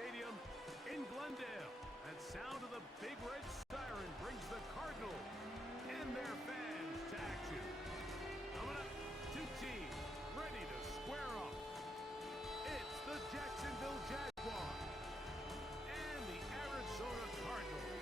Stadium in Glendale. That sound of the Big Red Siren brings the Cardinals and their fans to action. Coming up, two teams ready to square off. It's the Jacksonville Jaguars and the Arizona Cardinals.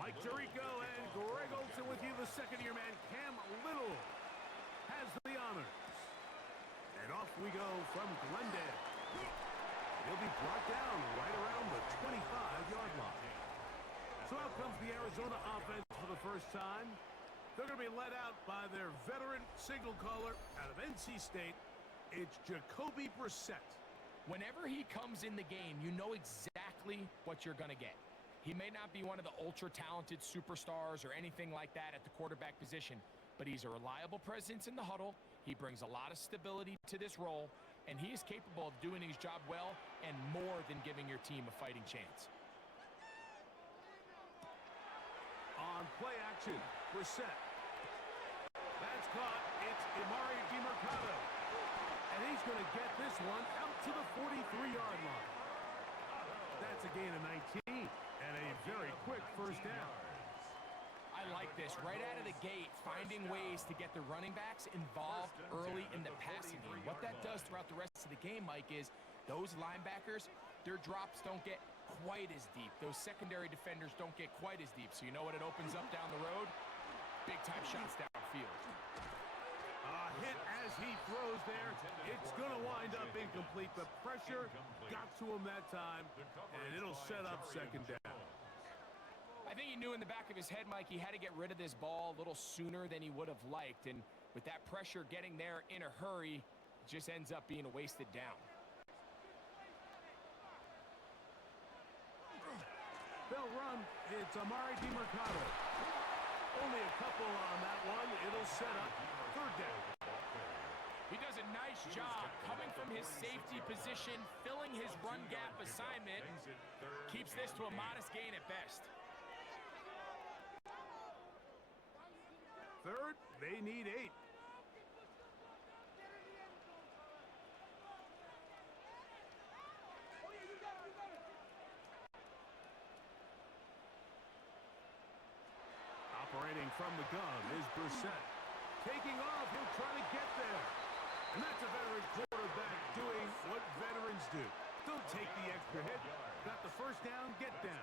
Mike Tirico and Gxlden with you. The second-year man, Cam Little, has the honors. And off we go from Glendale. He'll be brought down right around the 25-yard line. So out comes the Arizona offense for the first time. They're going to be led out by their veteran signal caller out of NC State. It's Jacoby Brissett. Whenever he comes in the game, you know exactly what you're going to get. He may not be one of the ultra-talented superstars or anything like that at the quarterback position, but he's a reliable presence in the huddle. He brings a lot of stability to this role, and he is capable of doing his job well and more than giving your team a fighting chance. On play action, Brissett. That's caught. It's Emari Demercado. And he's going to get this one out to the 43-yard line. That's a gain of 19. And a very quick first down. I like this. Right out of the gate, finding ways to get the running backs involved early in the passing game. What that does throughout the rest of the game, Mike, is those linebackers, their drops don't get quite as deep. Those secondary defenders don't get quite as deep. So you know what it opens up down the road? Big-time shots downfield. A hit as he throws there. It's going to wind up incomplete. The pressure got to him that time, and it'll set up second down. I think he knew in the back of his head, Mike, he had to get rid of this ball a little sooner than he would have liked. And with that pressure getting there in a hurry, it just ends up being a wasted down. They'll run. It's Emari Demercado. Only a couple on that one. It'll set up third down. He does a nice job coming from his safety position, filling his run gap assignment. Keeps this to a modest gain at best. Third, they need 8. Operating from the gun is Brissett. Taking off, he'll try to get there. And that's a veteran quarterback doing what veterans do. Don't take the extra hit. Got the first down, get down.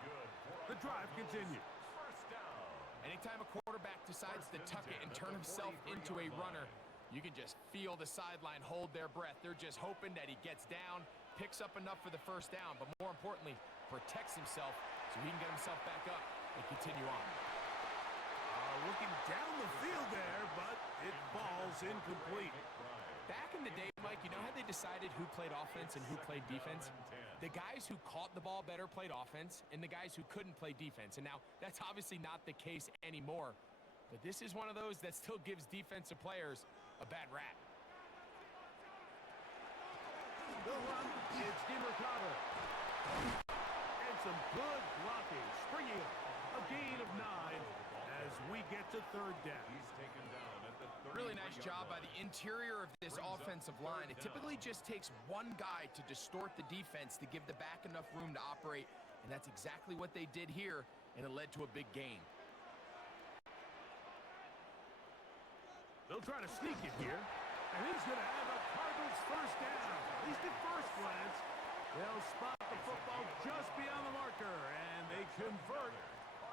The drive continues. Anytime a quarterback decides to tuck it and turn himself into a runner, you can just feel the sideline hold their breath. They're just hoping that he gets down, picks up enough for the first down, but more importantly, protects himself so he can get himself back up and continue on. Looking down the field there, but it falls incomplete. Back in the day, Mike, you know how they decided who played offense and who played defense? The guys who caught the ball better played offense, and the guys who couldn't play defense. And now, that's obviously not the case anymore. But this is one of those that still gives defensive players a bad rap. The run, it's Demercado. And some good blocking, springing up, a gain of 9. As we get to third down. He's taken down at the 30. Really nice job by the interior of this offensive line. It typically just takes one guy to distort the defense to give the back enough room to operate, and that's exactly what they did here, and it led to a big gain. They'll try to sneak it here, and he's going to have a Cardinals first down. At least at first glance, they'll spot the football just beyond the marker, and they convert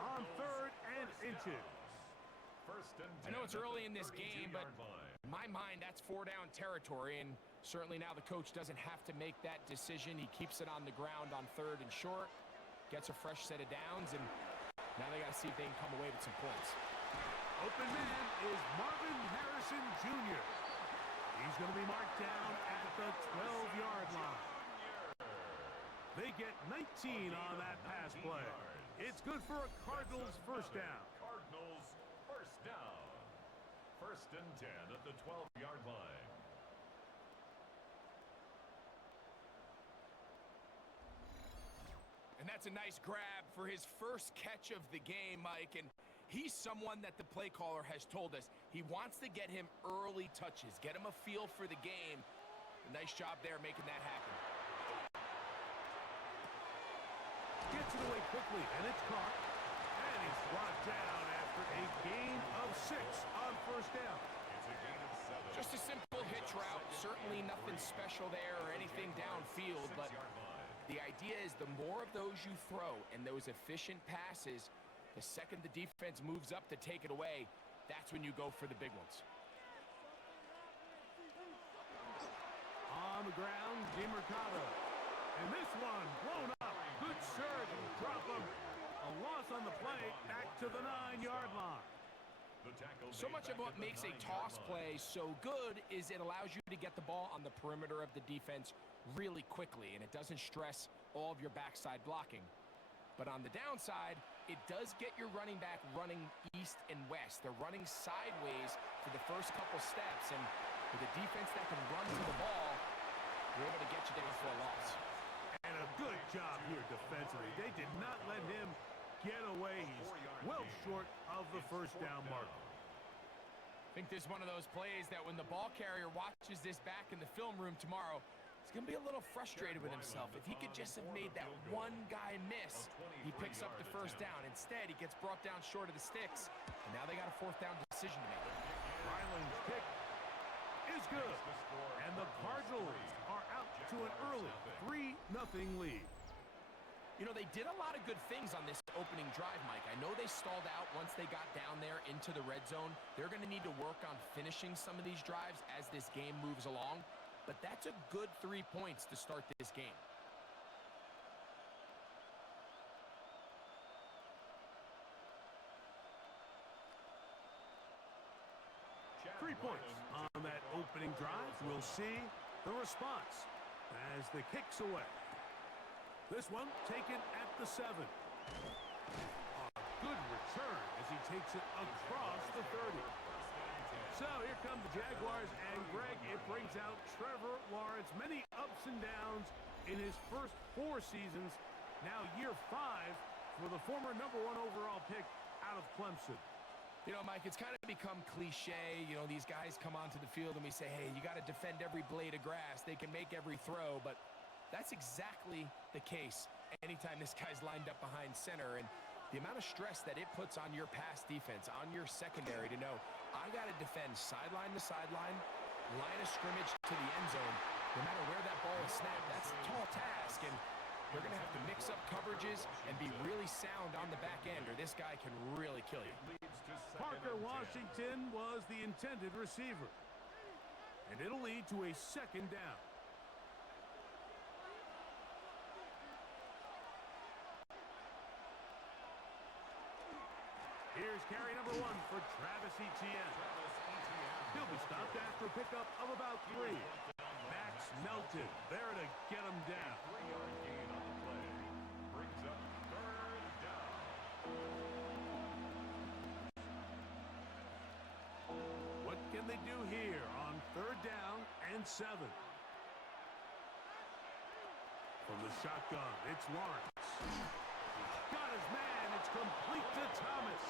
on 3rd and inches. I know it's early in this game, but in my mind, that's 4-down territory, and certainly now the coach doesn't have to make that decision. He keeps it on the ground on 3rd and short, gets a fresh set of downs, and now they got to see if they can come away with some points. Open man is Marvin Harrison Jr. He's going to be marked down at the 12-yard line. They get 19 on that pass play. It's good for a Cardinals first down. Cardinals first down. First and 10 at the 12-yard line. And that's a nice grab for his first catch of the game, Mike. And he's someone that the play caller has told us he wants to get him early touches, get him a feel for the game. Nice job there making that happen. Gets it away quickly, and it's caught. And he's brought down after a gain of 6 on first down. It's a gain of 7. Just a simple hitch route. Certainly nothing special there or anything downfield, but the idea is the more of those you throw and those efficient passes, the second the defense moves up to take it away, that's when you go for the big ones. On the ground, DeMercado. And this one blown up. Good surge and drop him. A loss on the play, back to the 9-yard line. So much of what makes a toss play so good is it allows you to get the ball on the perimeter of the defense really quickly, and it doesn't stress all of your backside blocking. But on the downside, it does get your running back running east and west. They're running sideways for the first couple steps, and with a defense that can run to the ball, you're able to get you down for a loss. And a good job here defensively. They did not let him get away. He's well short of the first down mark. I think this is one of those plays that when the ball carrier watches this back in the film room tomorrow, he's going to be a little frustrated with himself. If he could just have made that one guy miss, he picks up the first down. Instead, he gets brought down short of the sticks, and now they got a fourth down decision to make. Ryland's kick is good. And the Cardinals are out to an early 3-0 lead. You know, they did a lot of good things on this opening drive, Mike. I know they stalled out once they got down there into the red zone. They're going to need to work on finishing some of these drives as this game moves along. But that's a good 3 points to start this game. Three points on that opening drive. We'll see the response as the kick's away. This one taken at the 7. A good return as he takes it across the 30. So here come the Jaguars, and Greg, it brings out Trevor Lawrence. Many ups and downs in his first 4 seasons. Now year 5 for the former #1 overall pick out of Clemson. You know, Mike, it's kind of become cliche. You know, these guys come onto the field and we say, hey, you got to defend every blade of grass. They can make every throw, but that's exactly the case anytime this guy's lined up behind center. And the amount of stress that it puts on your pass defense, on your secondary to know, I got to defend sideline to sideline, line of scrimmage to the end zone. No matter where that ball is snapped, that's a tall task. And they're going to have to mix up coverages and be really sound on the back end, or this guy can really kill you. Parker Washington was the intended receiver. And it'll lead to a second down. Here's carry number 1 for Travis Etienne. He'll be stopped after a pickup of about 3. Max Melton there to get him down. 3-yard gain on the play. Brings up third down. What can they do here on 3rd down and 7? From the shotgun, it's Lawrence. He's got his man. It's complete to Thomas.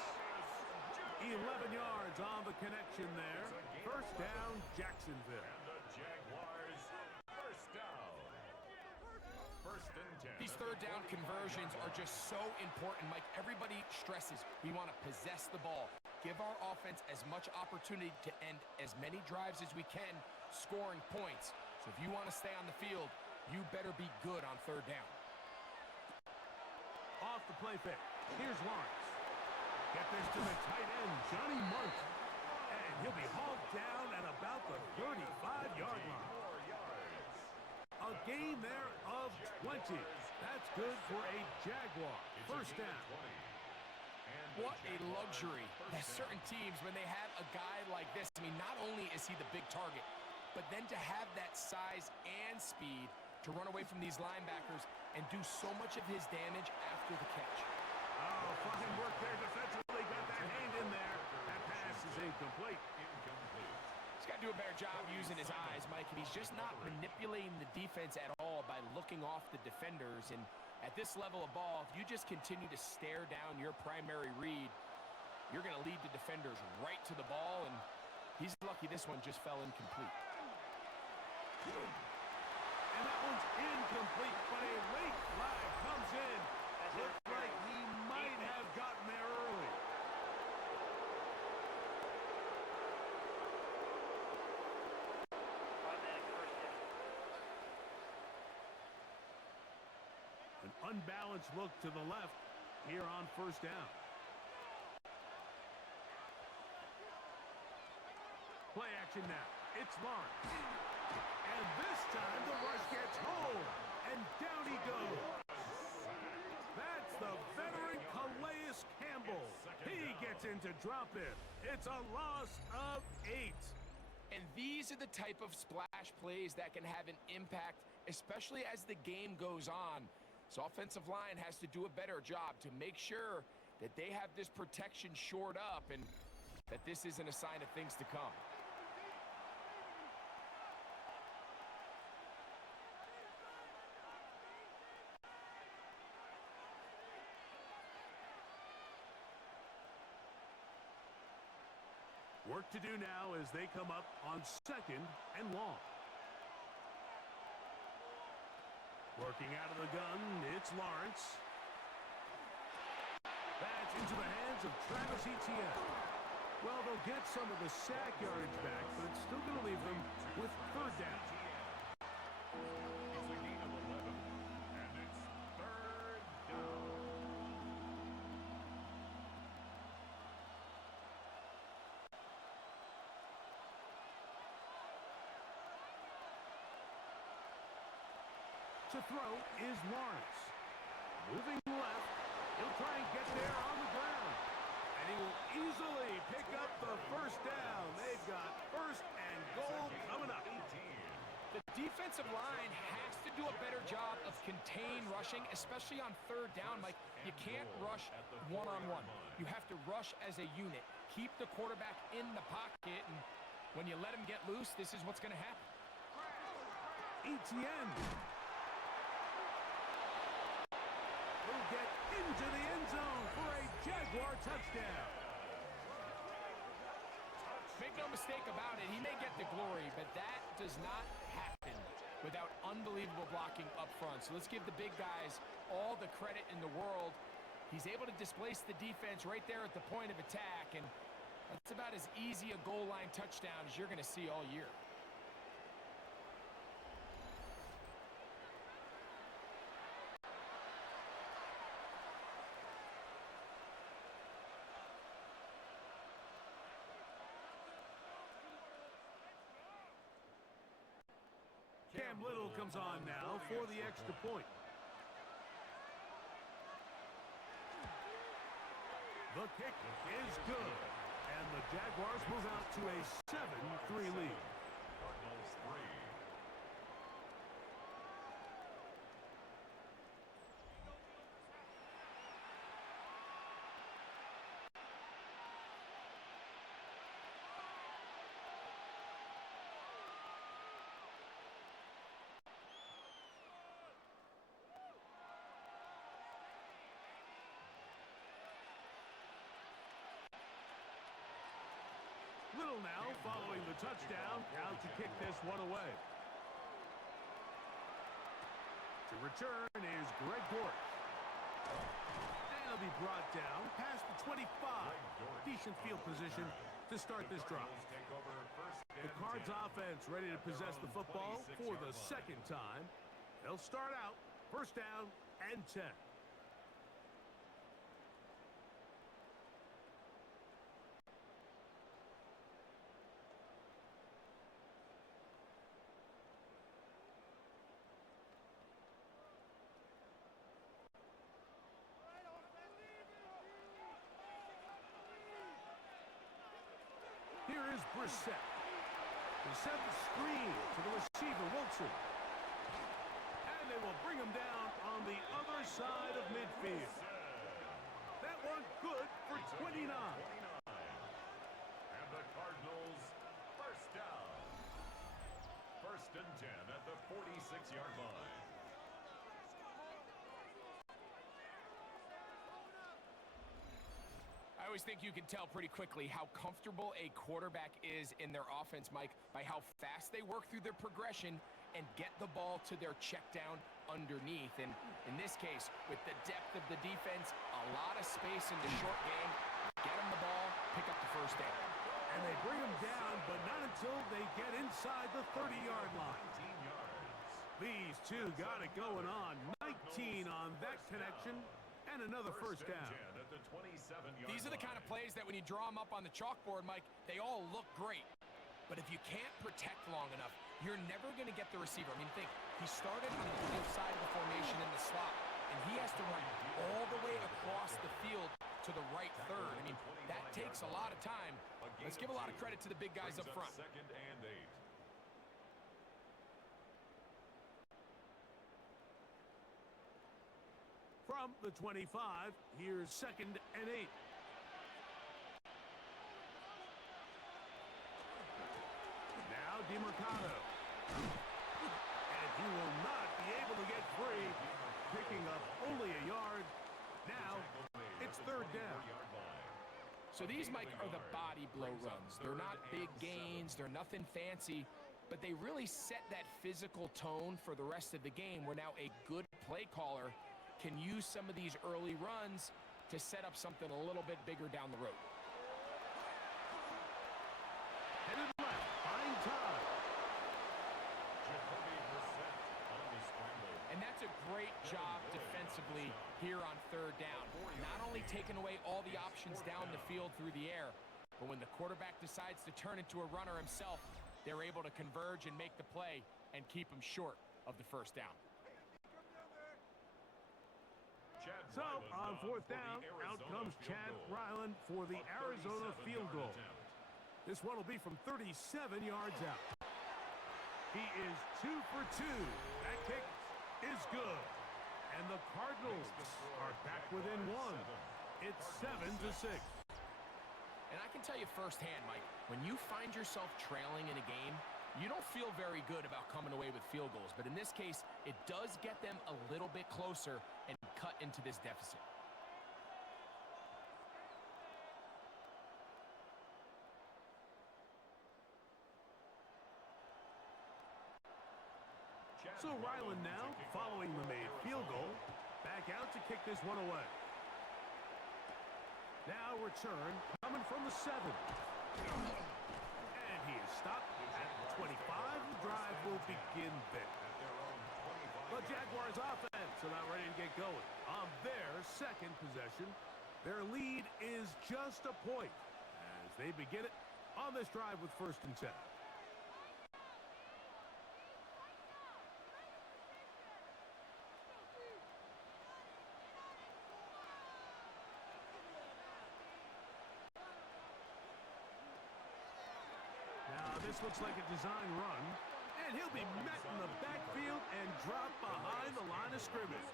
11 yards on the connection there. First down, Jacksonville. And the Jaguars first down. First and 10. These third down conversions are just so important, Mike. Everybody stresses we want to possess the ball, give our offense as much opportunity to end as many drives as we can, scoring points. So if you want to stay on the field, you better be good on 3rd down. Off the play fake. Here's Lawrence. Get this to the tight end, Johnny Munt. And he'll be hauled down at about the 35-yard line. A gain there of 20. That's good for a Jaguar. First down. What a luxury that certain teams, when they have a guy like this, I mean, not only is he the big target, but then to have that size and speed to run away from these linebackers and do so much of his damage after the catch. Oh, fine work there defensively. Got that hand in there. That pass is incomplete. He's got to do a better job using his eyes, Mike, and he's just not manipulating the defense at all by looking off the defenders. And at this level of ball, if you just continue to stare down your primary read, you're going to lead the defenders right to the ball, and he's lucky this one just fell incomplete. And that one's incomplete, but a late flag comes in. Looks like he might have gotten there early. An unbalanced look to the left here on first down. Play action now. It's Lawrence. And this time the rush gets home. And down he goes. That's the veteran Calais Campbell. He gets into drop it. It's a loss of 8. And these are the type of splash plays that can have an impact, especially as the game goes on. So offensive line has to do a better job to make sure that they have this protection shored up and that this isn't a sign of things to come. Work to do now as they come up on 2nd and long. Working out of the gun, it's Lawrence. That's into the hands of Travis Etienne. Well, they'll get some of the sack yardage back, but it's still going to leave them with 3rd down. It's a gain of 11, and it's 3rd down. To throw is Lawrence. Moving left. He'll try and get there on the ground. And he will easily pick up the 1st down. They've got 1st and goal coming up. The defensive line has to do a better job of contain rushing, especially on 3rd down, Mike. You can't rush one-on-one. You have to rush as a unit. Keep the quarterback in the pocket, and when you let him get loose, this is what's going to happen. Etienne will get into the end zone for a Jaguar touchdown. Make no mistake about it, he may get the glory, but that does not happen without unbelievable blocking up front. So let's give the big guys all the credit in the world. He's able to displace the defense right there at the point of attack, and that's about as easy a goal line touchdown as you're going to see all year. Cam Little comes on now for the extra point. The kick is good. And the Jaguars move out to a 7-3 lead. Cardinals 3. Little now following the touchdown, out to kick this one away. To return is Greg Dortch. And he'll be brought down past the 25. Decent field position to start this drive. The Cards offense ready to possess the football for the 2nd time. They'll start out 1st down and 10. Here is Brissett. He sent the screen to the receiver, Wilson. they will bring him down on the other side of midfield. That one good for 29. And the Cardinals, first down. First and 10 at the 46-yard line. I always think you can tell pretty quickly how comfortable a quarterback is in their offense, Mike, by how fast they work through their progression and get the ball to their check down underneath. And in this case, with the depth of the defense, a lot of space in the short game, get them the ball, pick up the first down. And they bring him down, but not until they get inside the 30-yard line. 19 yards. These two got it going on. 19 on that connection, and another first down. And 10 at the 27-yard These are the kind of plays that when you draw them up on the chalkboard, Mike, they all look great. But if you can't protect long enough, you're never going to get the receiver. I mean, think, he started on the left side of the formation in the slot, and he has to run all the way across the field to the right third. I mean, that takes a lot of time. Let's give a lot of credit to the big guys up front. Second and 8. From the 25, here's second and 8. Now DeMarcado. And he will not be able to get free, picking up only a yard. Now it's third down. So these, Mike, are the body blow runs. They're not big gains. They're nothing fancy. But they really set that physical tone for the rest of the game where now a good play caller can use some of these early runs to set up something a little bit bigger down the road. Headed left, buying time. And that's a great job defensively here on third down. Not only taking away all the options down the field through the air, but when the quarterback decides to turn into a runner himself, they're able to converge and make the play and keep him short of the first down. So, on fourth down, out comes Chad Ryland for the Arizona field goal. This one will be from 37 yards out. He is 2 for 2. That kick is good. And the Cardinals are back within one. It's 7-6. And I can tell you firsthand, Mike, when you find yourself trailing in a game, you don't feel very good about coming away with field goals. But in this case, it does get them a little bit closer and cut into this deficit. So Ryland now, following the made field goal, back out to kick this one away. Now return, coming from the 7. And he is stopped at the 25. The drive will begin there. The Jaguars offense about ready to get going on their second possession. Their lead is just a point as they begin it on this drive with first and 10. This looks like a design run, and he'll be met in the backfield and dropped behind the line of scrimmage.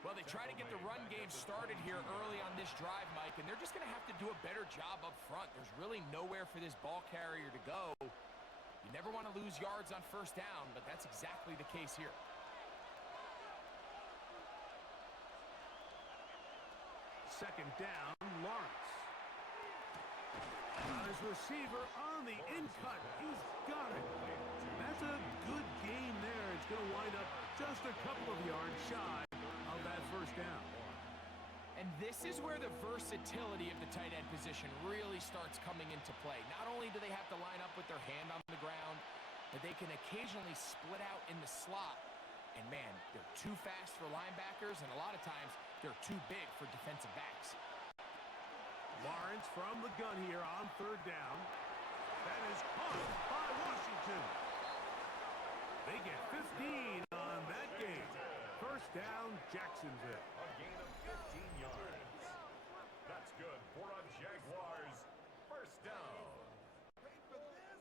Well, they try to get the run game started here early on this drive, Mike, and they're just going to have to do a better job up front. There's really nowhere for this ball carrier to go. You never want to lose yards on first down, but that's exactly the case here. Second down, Lawrence. Got his receiver on the in-cut. He's got it. That's a good game there. It's going to wind up just a couple of yards shy of that first down. And this is where the versatility of the tight end position really starts coming into play. Not only do they have to line up with their hand on the ground, but they can occasionally split out in the slot. And man, they're too fast for linebackers, and a lot of times they're too big for defensive backs. Lawrence from the gun here on third down. That is caught by Washington. They get 15 on that game. First down, Jacksonville. A gain of 15 yards. That's good for a Jaguars first down.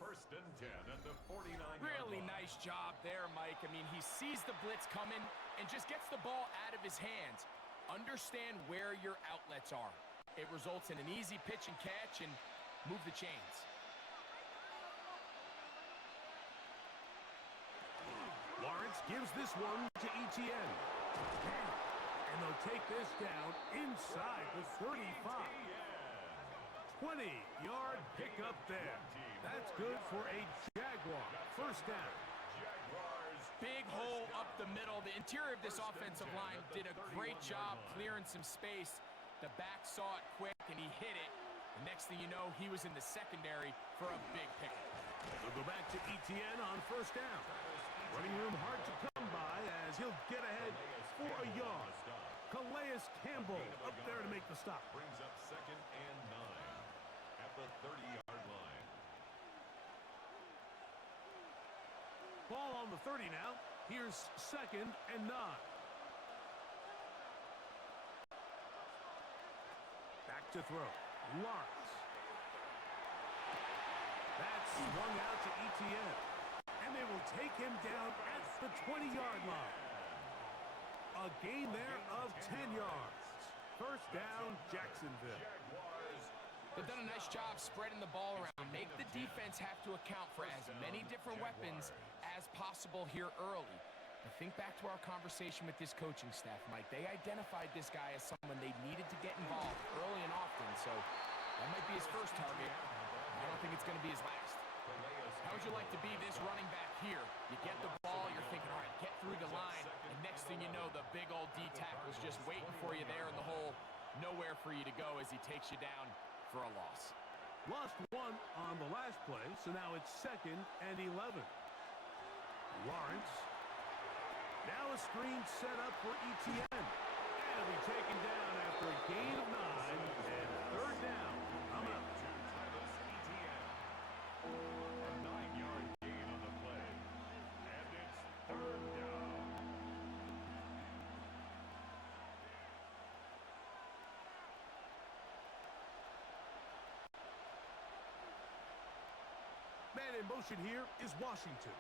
First First and 10 at the 49-yard Really line. nice job there, Mike. I mean, he sees the blitz coming and just gets the ball out of his hands. Understand where your outlets are. It results in an easy pitch and catch and move the chains. Lawrence gives this one to Etienne. And they'll take this down inside the 35. 20-yard pickup there. That's good for a Jaguar. First down. Jaguars. Big hole up the middle. The interior of this offensive line did a great job clearing some space. The back saw it quick, and he hit it. The next thing you know, he was in the secondary for a big pickup. They'll go back to Etienne on first down. Running room hard to come by as he'll get ahead for a yard. Calais Campbell up there to make the stop. Brings up second and 9 at the 30-yard line. Ball on the 30 now. Here's second and 9. Back to throw. Lawrence. That's swung out to Etienne. And they will take him down at the 20-yard line. A gain there of 10 yards. First down, Jacksonville. Jaguars. They've done a nice job spreading the ball around. Make the defense have to account for as many different weapons as possible here early. But think back to our conversation with this coaching staff, Mike. They identified this guy as someone they needed to get involved early and often. So that might be his first target. I don't think it's going to be his last. How would you like to be this running back here? You get the ball, you're thinking, all right, get through the line, and next thing you know, the big old D tackle's just waiting for you there in the hole. Nowhere for you to go as he takes you down for a loss. Lost one on the last play, so now it's second and 11. Lawrence. Now a screen set up for Etienne. And he'll be taken down after a gain of 9 and third down. I'm out. A 9-yard gain on the play. And it's third down. Man in motion here is Washington.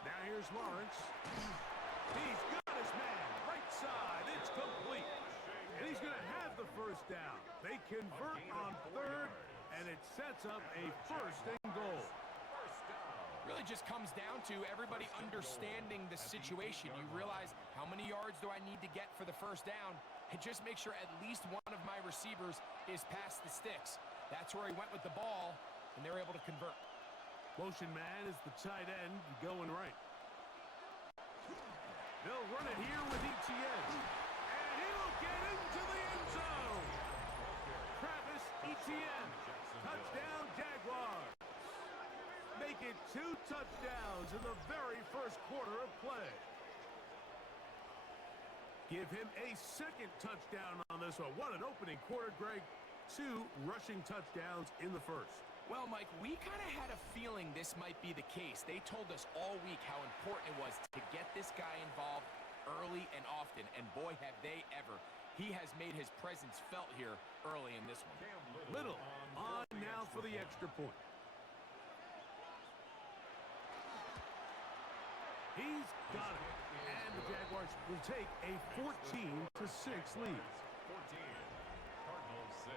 Now here's Lawrence. He's got his man. Right side. It's complete. And he's going to have the first down. They convert on third, and it sets up a first and goal. Really just comes down to everybody understanding the situation. You realize how many yards do I need to get for the first down, and just make sure at least one of my receivers is past the sticks. That's where he went with the ball, and they were able to convert. Motion man is the tight end going right. They'll run it here with Etienne. And he'll get into the end zone. Travis Etienne. Touchdown Jaguars. Make it 2 touchdowns in the very first quarter of play. Give him a second touchdown on this one. What an opening quarter, Greg. 2 rushing touchdowns in the first. Well, Mike, we kind of had a feeling this might be the case. They told us all week how important it was to get this guy involved early and often, and boy, have they ever. He has made his presence felt here early in this one. Little on now for the extra point. He's got it. And the Jaguars will take a 14-6 lead. 14. Cardinals 6.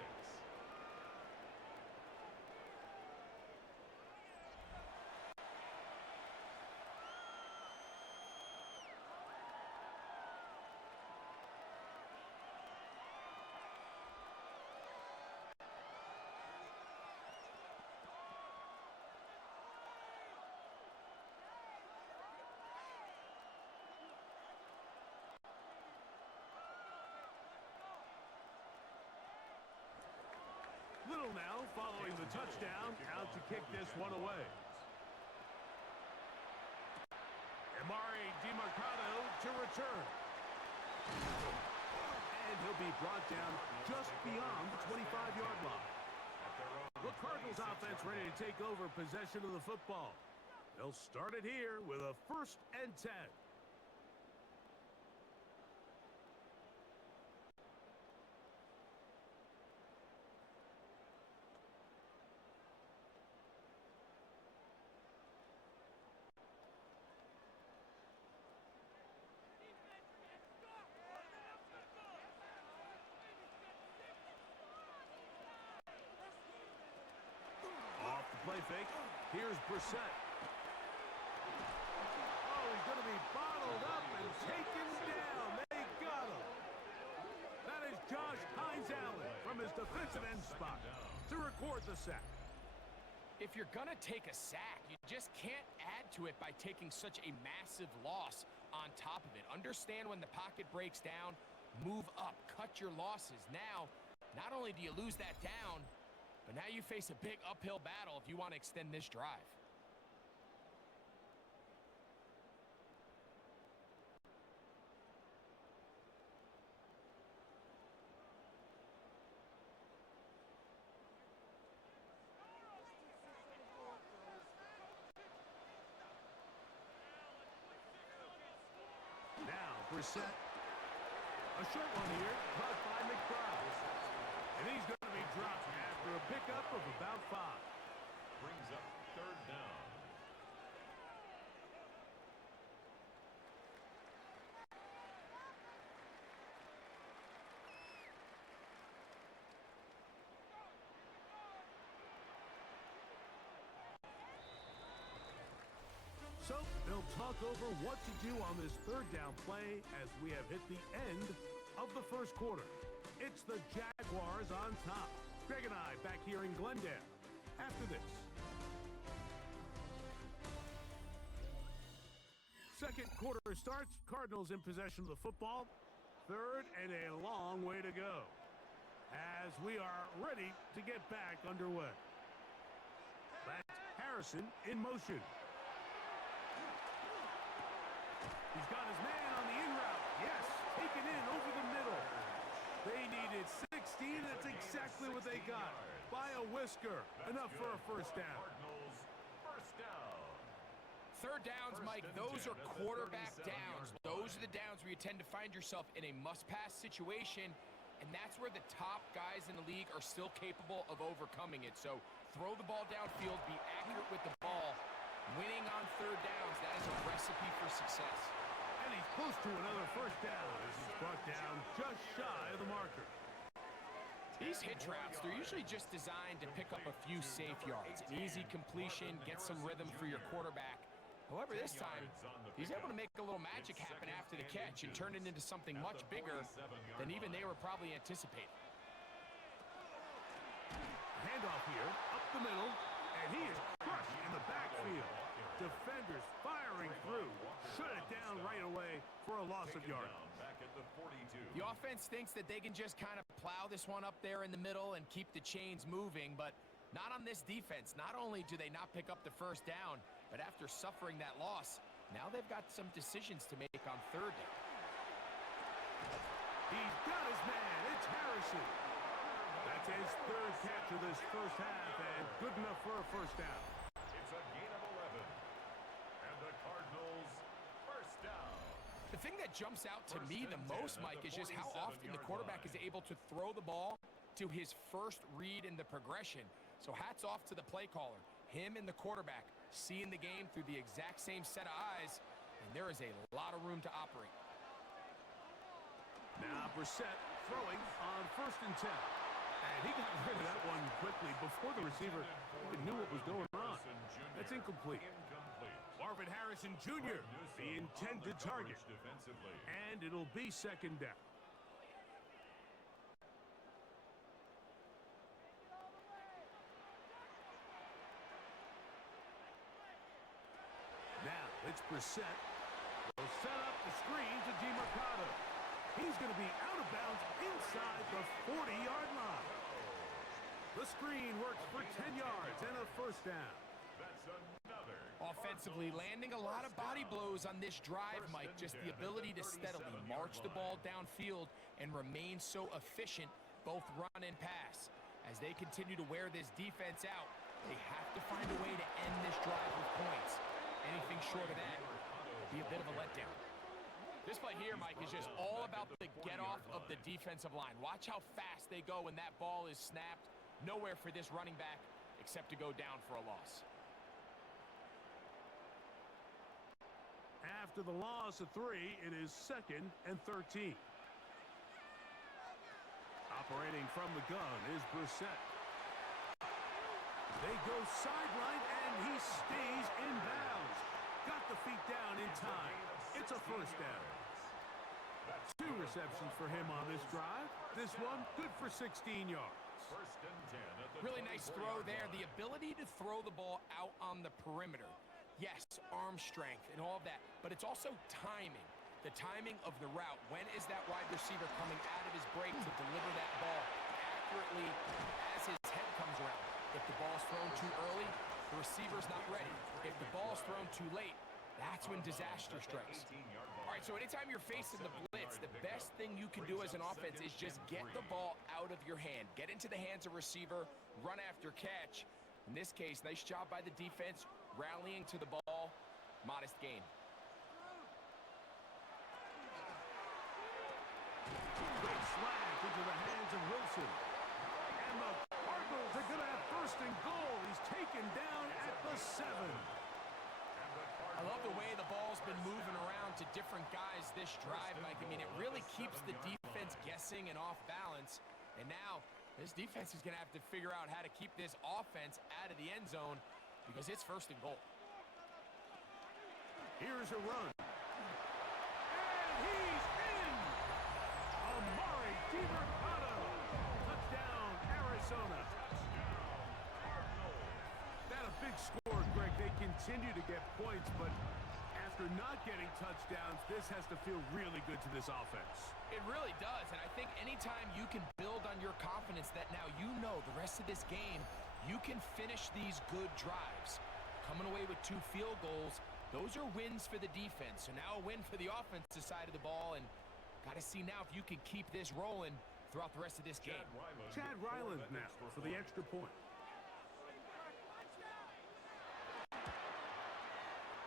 Little now following the touchdown, out to kick this one away. Amari DiMercado to return. And he'll be brought down just beyond the 25-yard line. The Cardinals offense ready to take over possession of the football. They'll start it here with a 1st and 10. play fake. Here's Brissett. Oh, he's going to be bottled up and taken down. They got him. That is Josh Hines Allen from his defensive end spot to record the sack. If you're going to take a sack, you just can't add to it by taking such a massive loss on top of it. Understand when the pocket breaks down, move up, cut your losses. Now, not only do you lose that down, but now you face a big uphill battle if you want to extend this drive. Brissett. A short one here, caught by McBride. And he's going to be dropped after a pickup of about 5. Brings up third down. So they'll talk over what to do on this third down play as we have hit the end of the first quarter. It's the Jaguars on top. Greg and I back here in Glendale after this. Second quarter starts. Cardinals in possession of the football. Third and a long way to go as we are ready to get back underway. That's Harrison in motion. He's got his man on the in route. Yes, taken in over the middle. They needed 16. That's exactly what they got. By a whisker. Enough for a first down. Cardinals, first down. Third downs, Mike, those are quarterback downs. Those are the downs where you tend to find yourself in a must-pass situation, and that's where the top guys in the league are still capable of overcoming it. So throw the ball downfield, be accurate with the ball. Winning on third downs, that is a recipe for success. And he's close to another first down as he's brought down just shy of the marker. These hitch routes, they're usually just designed to pick up a few safe yards. An easy completion, get some rhythm for your quarterback. However, this time, he's able to make a little magic happen after the catch and turn it into something much bigger than even they were probably anticipating. Handoff here, up the middle, and he is crushed in the backfield. Defenders firing through. Shut it down right away for a loss of yardage. Back at the 42. The offense thinks that they can just kind of plow this one up there in the middle and keep the chains moving, but not on this defense. Not only do they not pick up the first down, but after suffering that loss, now they've got some decisions to make on third down. He's got his man. It's Harrison. That's his third catch of this first half, and good enough for a first down. It's a gain of 11. And the Cardinals, first down. The thing that jumps out to me the most, Mike, is just how often the quarterback is able to throw the ball to his first read in the progression. So hats off to the play caller. Him and the quarterback seeing the game through the exact same set of eyes, and there is a lot of room to operate. Now Brissett throwing on 1st and 10. And he got rid of that one quickly before the receiver even knew what was going on. That's incomplete. Marvin Harrison Jr., the intended target. And it'll be second down. Now it's Brissett. They'll set up the screen to DeMarcado. He's going to be out of bounds inside the 40-yard line. The screen works for 10 yards and a first down. That's another. Offensively, landing a lot of body blows on this drive, Mike. Just the ability to steadily march the ball downfield and remain so efficient, both run and pass. As they continue to wear this defense out, they have to find a way to end this drive with points. Anything short of that would be a bit of a letdown. This play here, Mike, is just all about the get-off of the defensive line. Watch how fast they go when that ball is snapped. Nowhere for this running back except to go down for a loss. After the loss of 3, it is 2nd and 13. Operating from the gun is Brissett. They go sideline, and he stays in bounds. Got the feet down in time. It's a first down. 2 receptions for him on this drive. This one, good for 16 yards. First and 10 at the Really nice throw there. The ability to throw the ball out on the perimeter. Yes, arm strength and all of that, but it's also timing. The timing of the route. When is that wide receiver coming out of his break to deliver that ball accurately as his head comes around? If the ball's thrown too early, the receiver's not ready. If the ball's thrown too late, that's when disaster strikes. All right, so anytime you're facing the blitz, the best thing you can do as an offense is just get the ball out of your hand. Get into the hands of receiver, run after catch. In this case, nice job by the defense, rallying to the ball, modest gain. Big slant into the hands of Wilson. And the Cardinals are going to have first and goal. He's taken down at the 7. I love the way the ball's been moving around to different guys this drive, Mike. I mean, it really keeps the defense guessing and off balance. And now, this defense is going to have to figure out how to keep this offense out of the end zone because it's first and goal. Here's a run. And he's in! Amari DiMercado. Touchdown, Arizona. That a big score, Greg. They continue to get points, but after not getting touchdowns, this has to feel really good to this offense. It really does, and I think anytime you can build on your confidence that now you know the rest of this game, you can finish these good drives. Coming away with 2 field goals, those are wins for the defense. So now a win for the offensive side of the ball, and got to see now if you can keep this rolling throughout the rest of this game. Chad Ryland now for the extra point.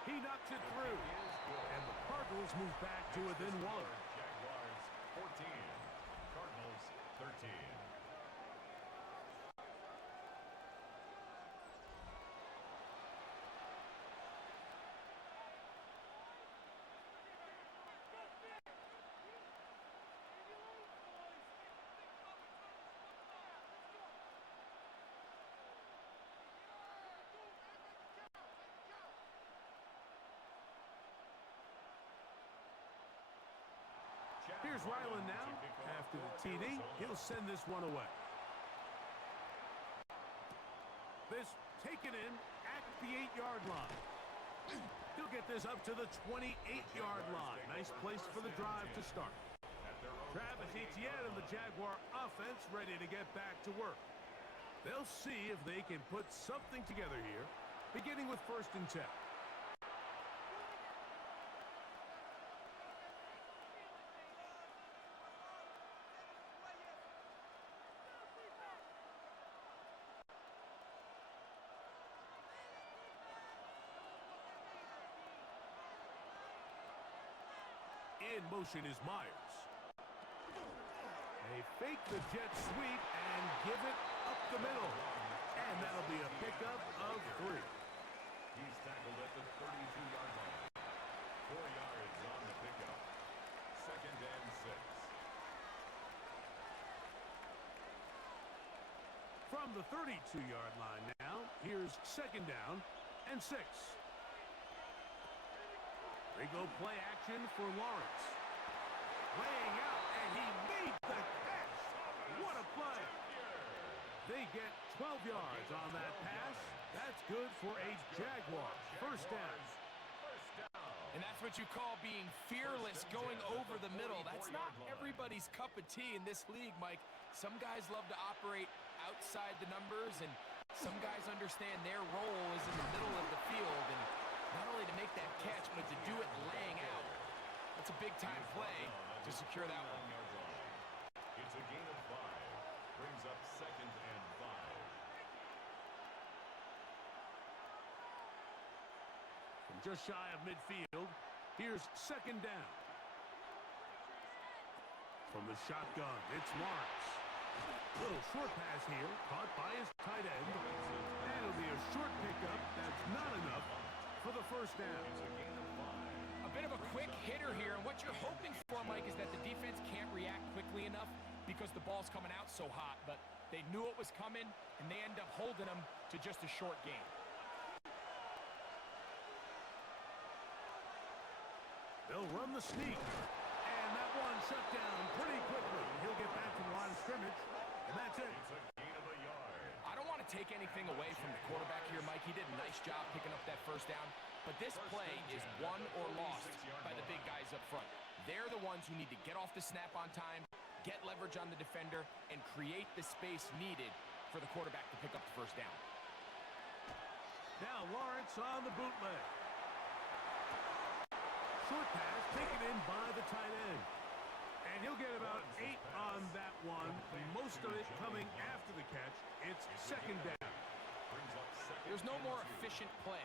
He knocks it through, and the Cardinals move back to within 1. Jaguars 14, Cardinals 13. Here's Ryland now. After the TD, he'll send this one away. This taken in at the 8-yard line. He'll get this up to the 28-yard line. Nice place for the drive to start. Travis Etienne and the Jaguar offense ready to get back to work. They'll see if they can put something together here, beginning with first and 10. In motion is Myers. They fake the jet sweep and give it up the middle. And that'll be a pickup of 3. He's tackled at the 32-yard line. 4 yards on the pickup. Second and 6. From the 32-yard line now, here's second down and 6. They go play action for Lawrence. Laying out, and he made the catch. What a play. They get 12 yards on that pass. That's good for a Jaguar. First down. And that's what you call being fearless, going over the middle. That's not everybody's cup of tea in this league, Mike. Some guys love to operate outside the numbers, and some guys understand their role is in the middle of the field. And not only to make that catch, but to do it laying out. That's a big-time play to secure that one. It's a gain of 5. Brings up second and 5. From just shy of midfield, here's second down. From the shotgun, it's Lawrence. Little short pass here, caught by his tight end. And it'll be a short pickup. That's not enough for the first down. A bit of a quick hitter here, and what you're hoping for, Mike, is that the defense can't react quickly enough because the ball's coming out so hot. But They knew it was coming, and they end up holding them to just a short game. They'll run the sneak. And that one shut down pretty quickly. He'll get back to the line of scrimmage, and that's it. It's a gain of a yard. I don't want to take anything away from the quarterback here, Mike. He did a nice job picking up that first down. But this play is won or lost by the big guys up front. They're the ones who need to get off the snap on time, get leverage on the defender, and create the space needed for the quarterback to pick up the first down. Now Lawrence on the bootleg. Short pass taken in by the tight end. And he'll get about 8 on that one. Most of it coming after the catch. It's second down. There's no more efficient play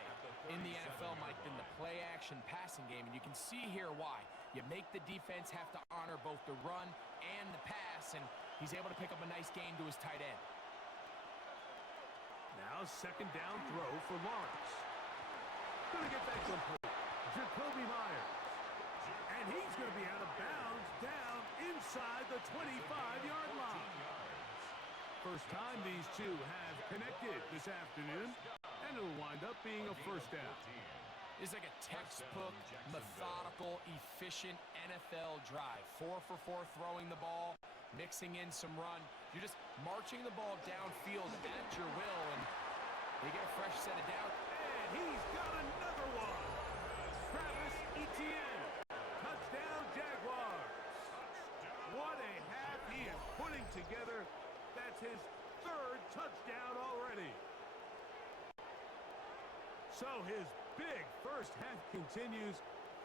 in the NFL, Mike, than the play-action passing game, and you can see here why. You make the defense have to honor both the run and the pass, and he's able to pick up a nice gain to his tight end. Now second down throw for Lawrence. Gonna get that complete. Jacoby Myers. And he's gonna be out of bounds down inside the 25-yard line. First time these two have connected this afternoon, and it'll wind up being a first down. It's like a textbook, methodical, efficient NFL drive. 4 for 4 throwing the ball, mixing in some run. You're just marching the ball downfield at your will, and they get a fresh set of down. And he's got another one. Travis Etienne. Touchdown, Jaguars. What a half he is putting together. That's his 3rd touchdown already. So his big first half continues.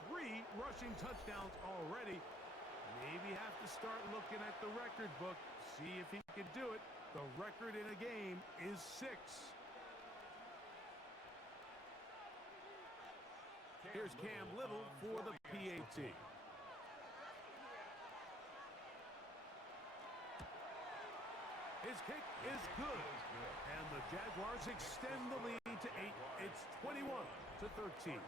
3 rushing touchdowns already. Maybe have to start looking at the record book. See if he can do it. The record in a game is 6. Here's Cam Little for the PAT. His kick is good. And the Jaguars extend the lead to 8. It's 21-13.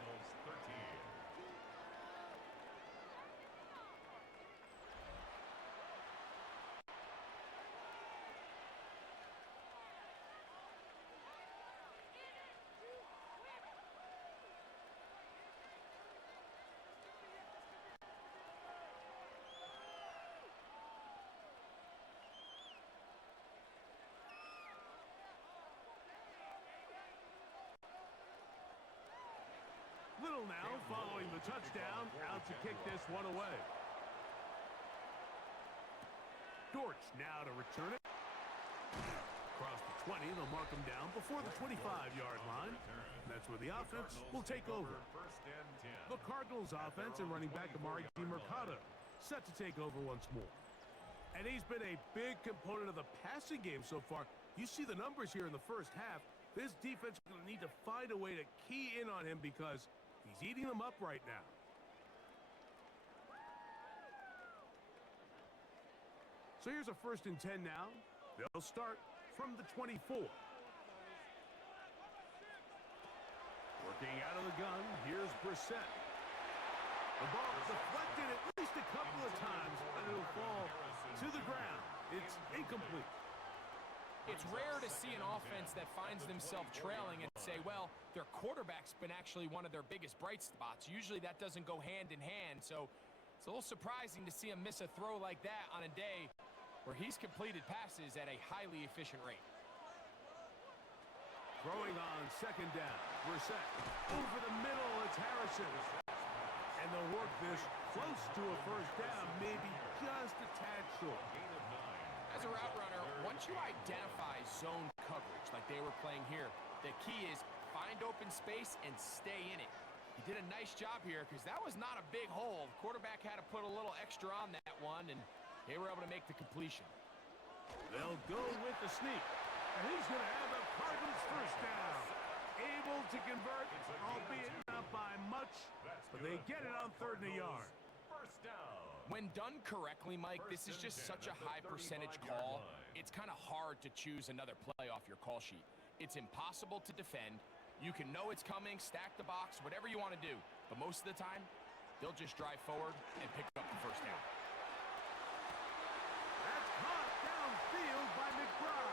Little now following the touchdown, out to kick this one away. Dortch now to return it. Across the 20, they'll mark him down before the 25-yard line. That's where the offense will take over. The Cardinals offense and running back Amari Mercado set to take over once more. And he's been a big component of the passing game so far. You see the numbers here in the first half. This defense is going to need to find a way to key in on him because he's eating them up right now. So here's a 1st and 10 now. They'll start from the 24. Working out of the gun, here's Brissett. The ball deflected at least a couple of times, and it'll fall to the ground. It's incomplete. It's rare to see an offense that finds themselves trailing and say, well, their quarterback's been actually one of their biggest bright spots. Usually that doesn't go hand in hand, so it's a little surprising to see him miss a throw like that on a day where he's completed passes at a highly efficient rate. Throwing on second down. Brissett over the middle. It's Harrison. And they'll work this close to a first down, maybe just a tad short. As a route runner, once you identify zone coverage like they were playing here, the key is find open space and stay in it. He did a nice job here because that was not a big hole. The quarterback had to put a little extra on that one, and they were able to make the completion. They'll go with the sneak. And he's going to have the Cardinals first down. Able to convert, albeit not by much, but they get it on 3rd and a yard. First down. When done correctly, Mike, this is just such a high percentage call. It's kind of hard to choose another play off your call sheet. It's impossible to defend. You can know it's coming, stack the box, whatever you want to do. But most of the time, they'll just drive forward and pick up the first down. That's caught downfield by McBride.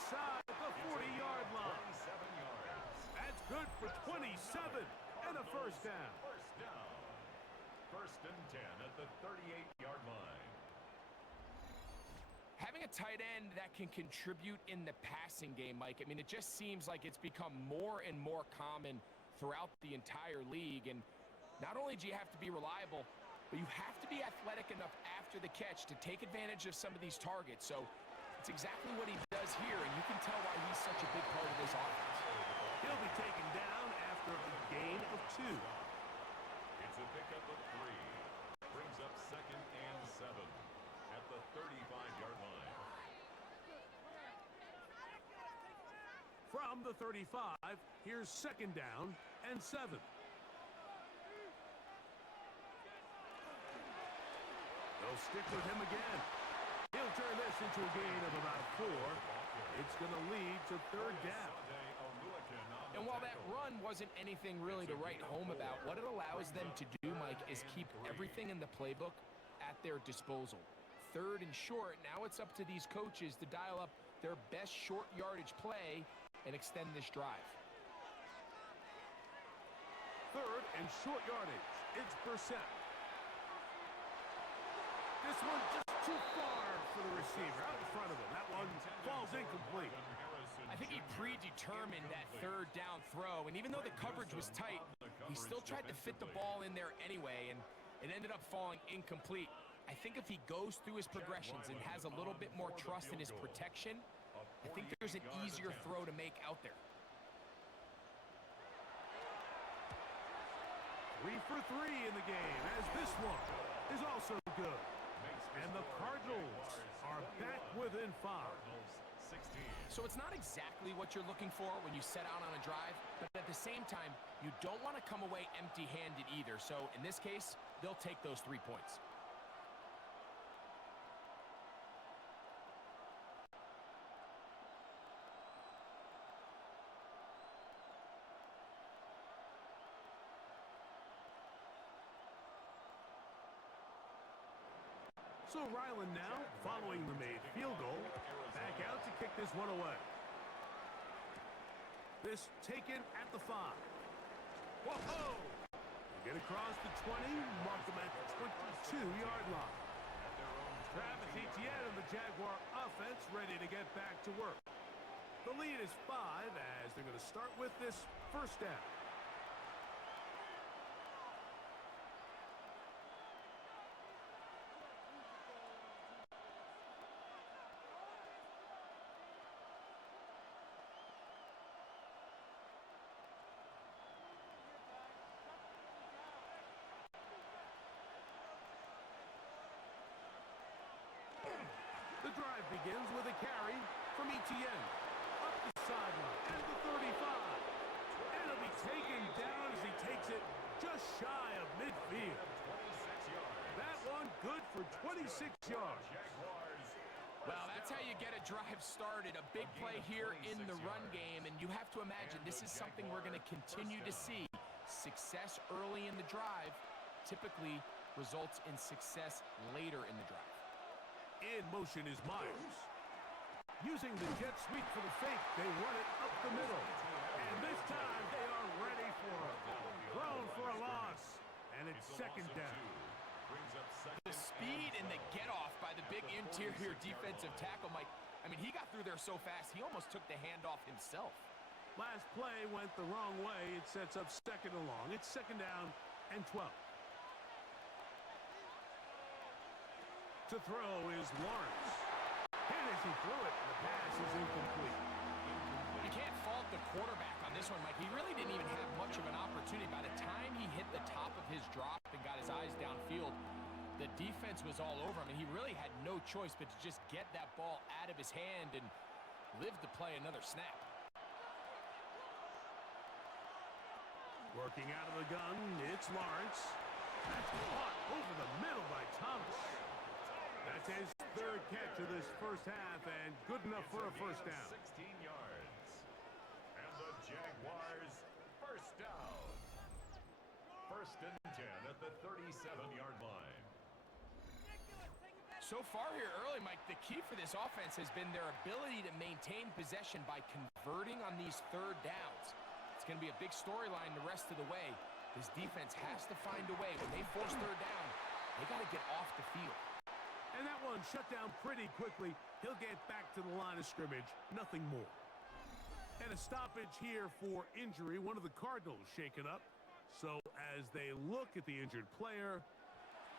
inside the 40-yard line. 27 yards. That's good for 27 and a first down. First down. First and 10 at the 38-yard line. Having a tight end that can contribute in the passing game, Mike, I mean, it just seems like it's become more and more common throughout the entire league. And not only do you have to be reliable, but you have to be athletic enough after the catch to take advantage of some of these targets. So it's exactly what he does here, and you can tell why he's such a big part of this offense. He'll be taken down after a gain of 2. It's a pickup of 3. Brings up second and 7 at the 35-yard line. From the 35, here's second down and 7. They'll stick with him again. He'll turn this into a gain of about 4. It's going to lead to third down. And while that run wasn't anything really to write home about, what it allows them to do, Mike, is keep everything in the playbook at their disposal. Third and short, now it's up to these coaches to dial up their best short yardage play and extend this drive. Third and short yardage. It's Brissett. This one just too far for the receiver. Out in front of him. That one falls incomplete. I think he predetermined that third down throw, and even though the coverage was tight, he still tried to fit the ball in there anyway, and it ended up falling incomplete. I think if he goes through his progressions and has a little bit more trust in his protection, I think there's an easier throw to make out there. 3 for 3 in the game, as this one is also good. And the Cardinals are back within 5. So it's not exactly what you're looking for when you set out on a drive, but at the same time, you don't want to come away empty-handed either. So in this case, they'll take those 3 points. So Ryland now, following the made field goal, back out to kick this one away. This taken at the 5. Whoa! They get across the 20, mark them at the 22-yard line. Travis Etienne and the Jaguar offense ready to get back to work. The lead is 5 as they're going to start with this first down. The drive begins with a carry from Etienne. Up the sideline at the 35. And it'll be taken down as he takes it just shy of midfield. That one good for 26 yards. Well, that's how you get a drive started. A big play here in the run game, and you have to imagine this is something we're going to continue to see. Success early in the drive typically results in success later in the drive. In motion is Myers. Using the jet sweep for the fake, they run it up the middle. And this time they are ready for it. Thrown for a loss. And it's second down. The speed and the get-off by the big interior defensive tackle, Mike. I mean, he got through there so fast, he almost took the handoff himself. Last play went the wrong way. It sets up second and long. It's second down and 12. To throw is Lawrence. And as he threw it, the pass is incomplete. You can't fault the quarterback on this one, Mike. He really didn't even have much of an opportunity. By the time he hit the top of his drop and got his eyes downfield, the defense was all over him, and he really had no choice but to just get that ball out of his hand and live to play another snap. Working out of the gun, it's Lawrence. That's caught over the middle by Thomas. That's his third catch of this first half, and good enough for a first down. 16 yards. And the Jaguars first down. First and 10 at the 37-yard line. So far here early, Mike, the key for this offense has been their ability to maintain possession by converting on these third downs. It's going to be a big storyline the rest of the way. This defense has to find a way. When they force third down, they got to get off the field. And that one shut down pretty quickly. He'll get back to the line of scrimmage, nothing more. And a stoppage here for injury. One of the Cardinals shaken up. So as they look at the injured player,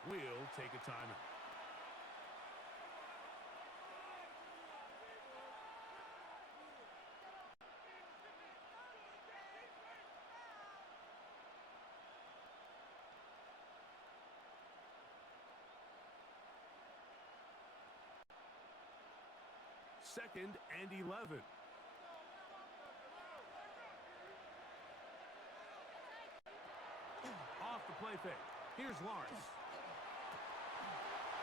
we'll take a timeout. Second and 11. Off the play fake. Here's Lawrence.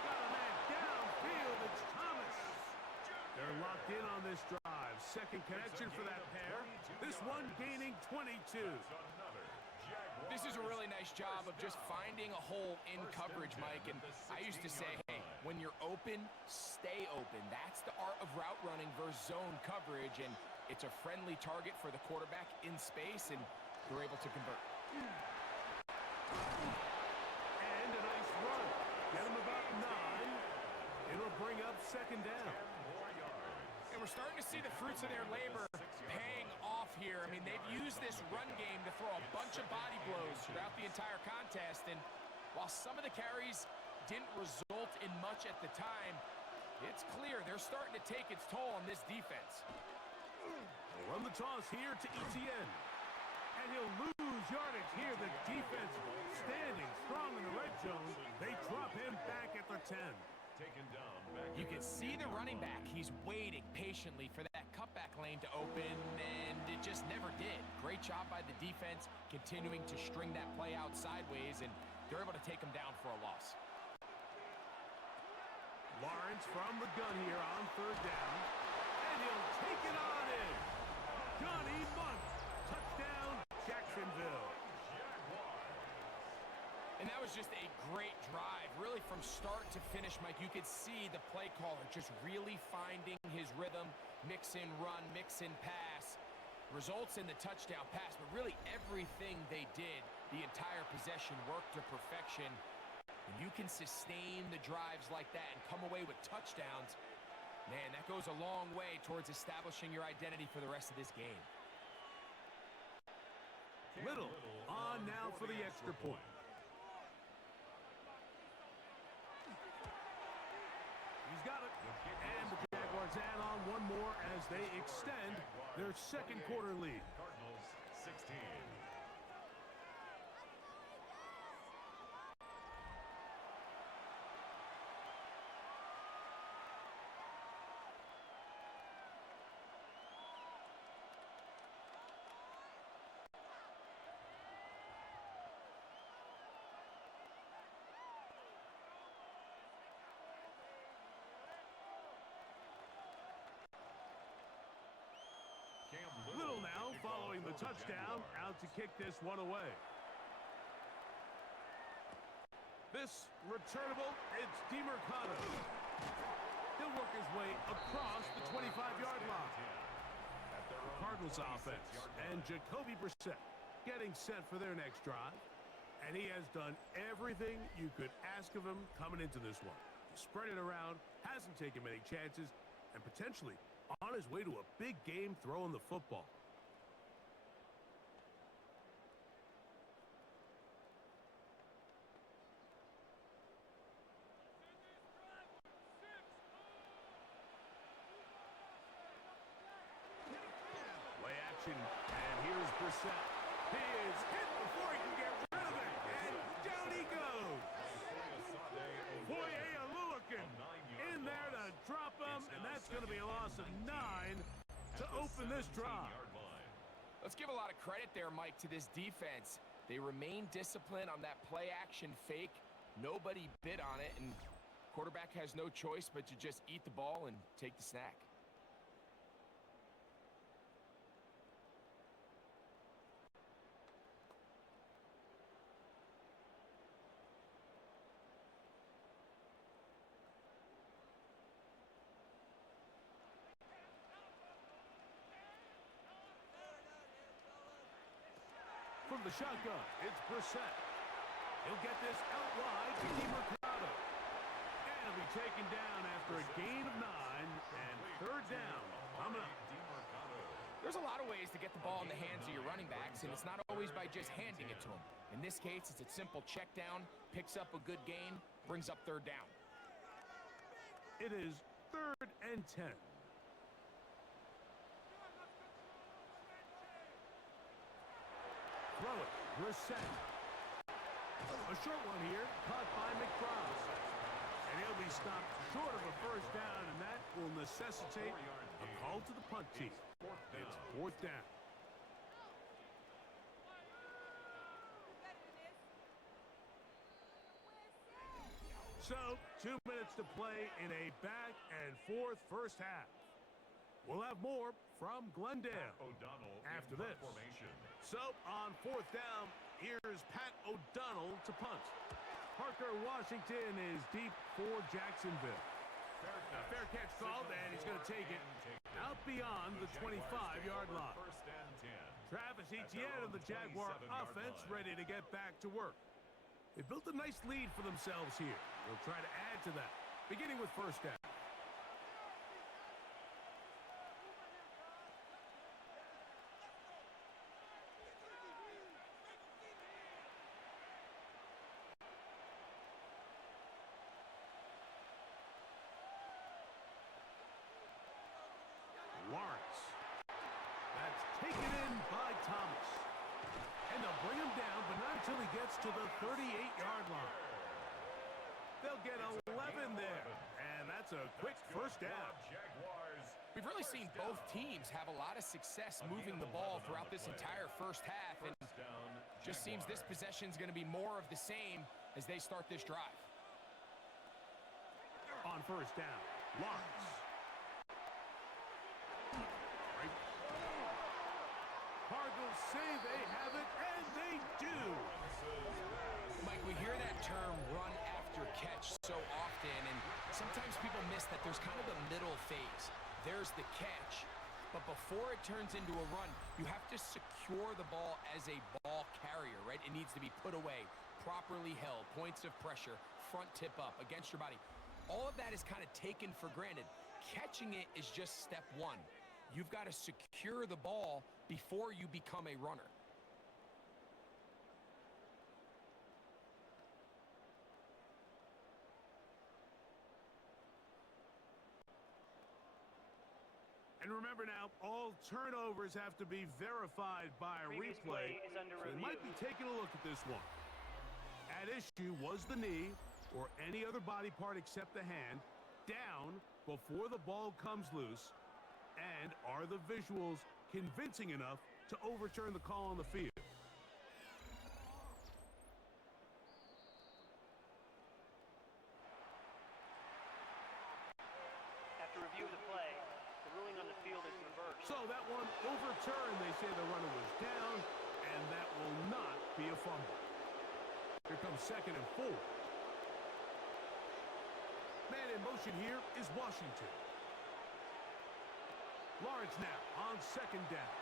Got a man downfield. It's Thomas. They're locked in on this drive. Second connection for that pair. This one gaining 22. This is a really nice job of just finding a hole in coverage, Mike. And I used to say, hey, when you're open, stay open. That's the art of route running versus zone coverage. And it's a friendly target for the quarterback in space, and they're able to convert. And a nice run. Get him about 9. It'll bring up second down. And we're starting to see the fruits of their labor paying off here. I mean, they've used this run game to throw a bunch of body blows throughout the entire contest. And while some of the carries didn't result in much at the time, it's clear they're starting to take its toll on this defense. They'll run the toss here to Etienne. And he'll lose yardage here. The defense standing strong in the red zone. They drop him back at the 10. You can see the running back. He's waiting patiently for that cutback lane to open, and it just never did. Great job by the defense, continuing to string that play out sideways, and they're able to take him down for a loss. Lawrence from the gun here on third down. And he'll take it on in. Johnny Munt. Touchdown, Jacksonville. And that was just a great drive, really from start to finish, Mike. You could see the play caller just really finding his rhythm, mix in run, mix in pass, results in the touchdown pass, but really everything they did, the entire possession worked to perfection. When you can sustain the drives like that and come away with touchdowns, man, that goes a long way towards establishing your identity for the rest of this game. Little on now for the extra point. He's got it. And the Jaguars add on one more as they extend their second quarter lead. Cardinals 16. Little now following the touchdown, out to kick this one away. This returnable, it's DeMercado. He'll work his way across the 25-yard line. The Cardinals offense and Jacoby Brissett getting set for their next drive. And he has done everything you could ask of him coming into this one. Spread it around, hasn't taken many chances, and potentially on his way to a big game throwing the football. Play action, and here's Brissett. He is hit before he can get rid of it, and down he goes. Foye Aluakin in there to drop him, and that's going to be a loss of 9 to open this drive. Let's give a lot of credit there, Mike, to this defense. They remain disciplined on that play action fake. Nobody bid on it, and quarterback has no choice but to just eat the ball and take the snack. From the shotgun, it's Brissett. He'll get this out wide to DeMarcado. And he'll be taken down after a gain of 9 and third down. Coming up. There's a lot of ways to get the ball in the hands of your running backs, and it's not always by just handing it to them. In this case, it's a simple check down, picks up a good gain, brings up third down. It is 3rd and 10. Throw it. Brissett. A short one here, caught by McBride. And he'll be stopped short of a first down, and that will necessitate a call to the punt team. It's 4th down. So, 2 minutes to play in a back-and-forth first half. We'll have more from Glendale after this. So, on 4th down, here's Pat O'Donnell to punt. Parker Washington is deep for Jacksonville. Fair catch called, and he's going to take it out beyond the 25-yard line. Travis Etienne of the Jaguar offense ready to get back to work. They built a nice lead for themselves here. They'll try to add to that, beginning with first down. Lawrence. That's taken in by Thomas. And they'll bring him down, but not until he gets to the 38-yard line. They'll get 11 there, and that's a quick first down. We've really seen both teams have a lot of success moving the ball throughout this entire first half, and just seems this possession is going to be more of the same as they start this drive. On first down, Lawrence. Cardinals say they have it, and they do. Mike, we hear that term run after catch so often, and sometimes people miss that there's kind of a middle phase. There's the catch, but before it turns into a run, you have to secure the ball as a ball carrier, right? It needs to be put away, properly held, points of pressure, front tip up against your body. All of that is kind of taken for granted. Catching it is just step one. You've got to secure the ball before you become a runner. And remember now, all turnovers have to be verified by a replay. So they might be taking a look at this one. At issue was the knee, or any other body part except the hand, down before the ball comes loose. And are the visuals convincing enough to overturn the call on the field? After review of the play, the ruling on the field is reversed. So that one overturned. They say the runner was down, and that will not be a fumble. Here comes 2nd and 4. Man in motion here is Washington. Lawrence now on 2nd down.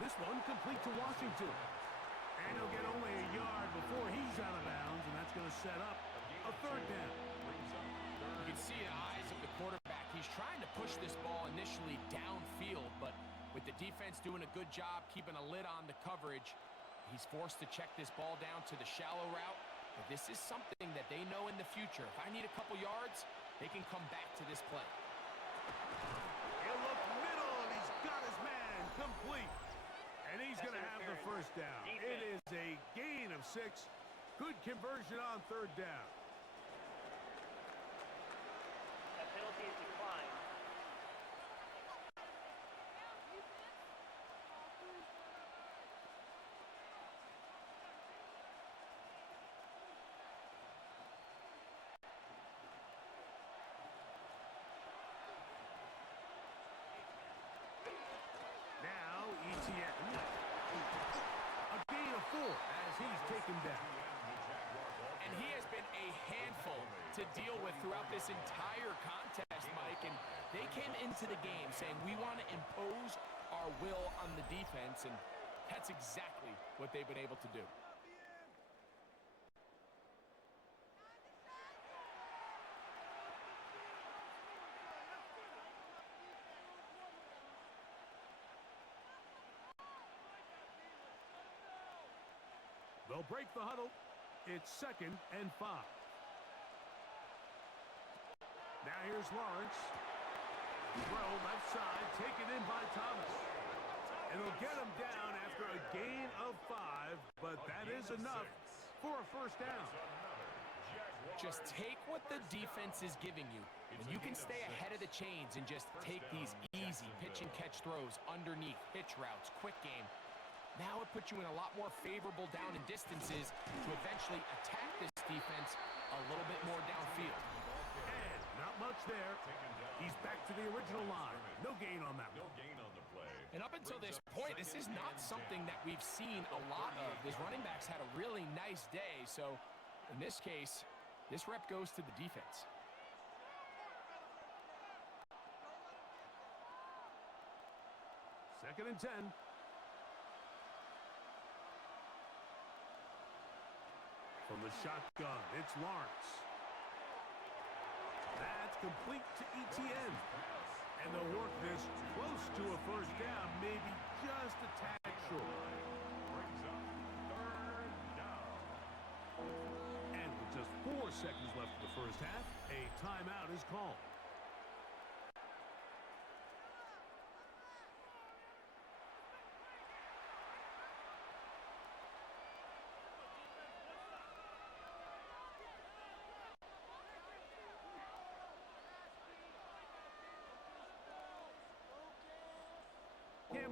This one complete to Washington. And he'll get only a yard before he's out of bounds, and that's going to set up a 3rd down. You can see the eyes of the quarterback. He's trying to push this ball initially downfield, but with the defense doing a good job keeping a lid on the coverage, he's forced to check this ball down to the shallow route. But this is something that they know in the future. If I need a couple yards, they can come back to this play. He'll look middle, and he's got his man complete. And he's going to have the first down. It is a gain of 6. Good conversion on 3rd down. That penalty is declined. Now, Etienne. A gain of 4 as he's taken down. And he has been a handful to deal with throughout this entire contest, Mike. And they came into the game saying, we want to impose our will on the defense. And That's exactly what they've been able to do. They'll break the huddle. It's 2nd and 5. Now here's Lawrence. Throw left side, taken in by Thomas. And they'll get him down after a gain of 5, but that is enough for a first down. Just take what the defense is giving you, and you can stay ahead of the chains and just take these easy pitch and catch throws underneath, hitch routes, quick game. Now it puts you in a lot more favorable down and distances to eventually attack this defense a little bit more downfield. And not much there. He's back to the original line. No gain on that. No gain on the play. And up until this point, this is not something that we've seen a lot of. His running backs had a really nice day, so in this case, this rep goes to the defense. Second and 10. From the shotgun, it's Lawrence. That's complete to Etienne. And they'll work this close to a first down, maybe just a tad short. Brings up 3rd down. And with just 4 seconds left in the first half, a timeout is called.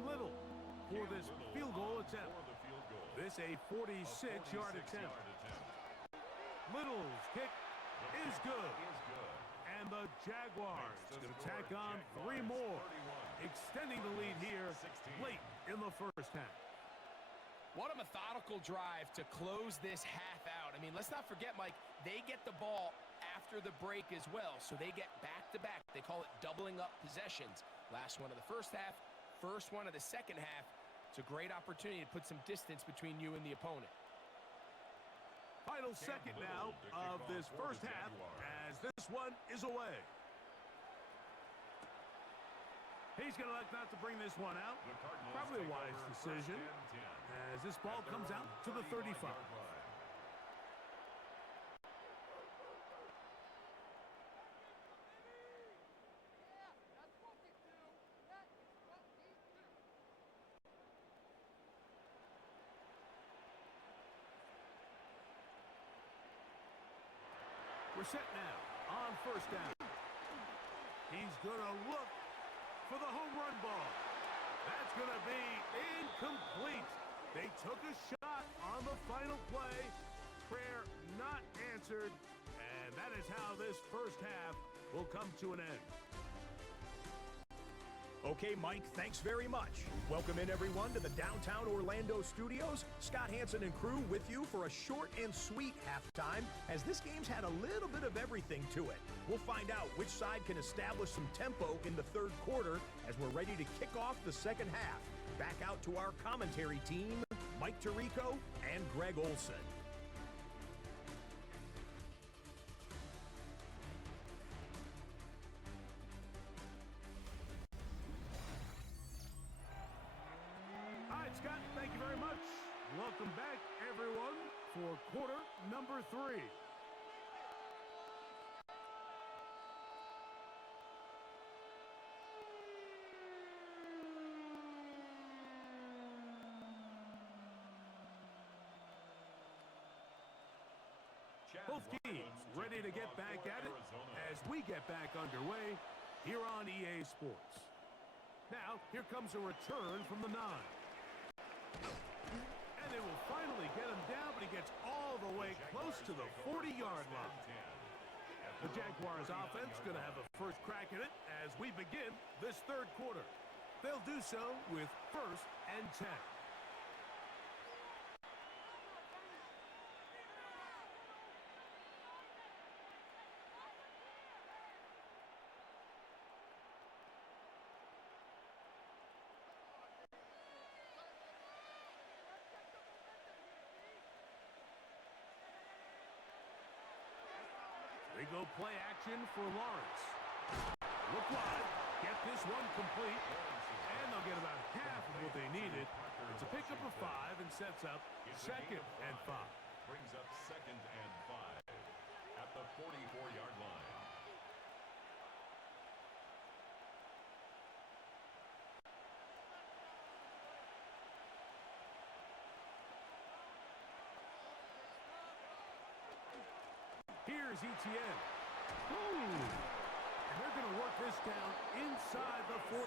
Little for this field goal attempt. This a 46-yard attempt. Little's kick is good. And the Jaguars going to tack on 3 more, extending the lead here late in the first half. What a methodical drive to close this half out. I mean, let's not forget, Mike, they get the ball after the break as well, so they get back-to-back. They call it doubling up possessions. Last one of the first half, first one of the second half. It's a great opportunity to put some distance between you and the opponent. Final second now of this first half as this one is away. He's going to elect not to bring this one out. Probably a wise decision as this ball comes out to the 35. We're set now on first down. He's going to look for the home run ball. That's going to be incomplete. They took a shot on the final play. Prayer not answered. And that is how this first half will come to an end. Okay, Mike, thanks very much. Welcome in, everyone, to the downtown Orlando studios. Scott Hansen and crew with you for a short and sweet halftime, as this game's had a little bit of everything to it. We'll find out which side can establish some tempo in the third quarter as we're ready to kick off the second half. Back out to our commentary team, Mike Tirico and Greg Olson. Scott, thank you very much. Welcome back, everyone, for quarter number 3. Both teams ready to get back at it as we get back underway here on EA Sports. Now, here comes a return from the 9. And they will finally get him down, but he gets all the way close to the 40-yard line. The Jaguars offense going to have a first crack at it as we begin this third quarter. They'll do so with 1st and 10. go play action for Lawrence. Look wide. Get this one complete. And they'll get about half of what they needed. It's a pickup of 5 and sets up 2nd and 5. Brings up 2nd and 5 at the 44-yard line. Here's Etienne. Ooh. And they're going to work this down inside the 45.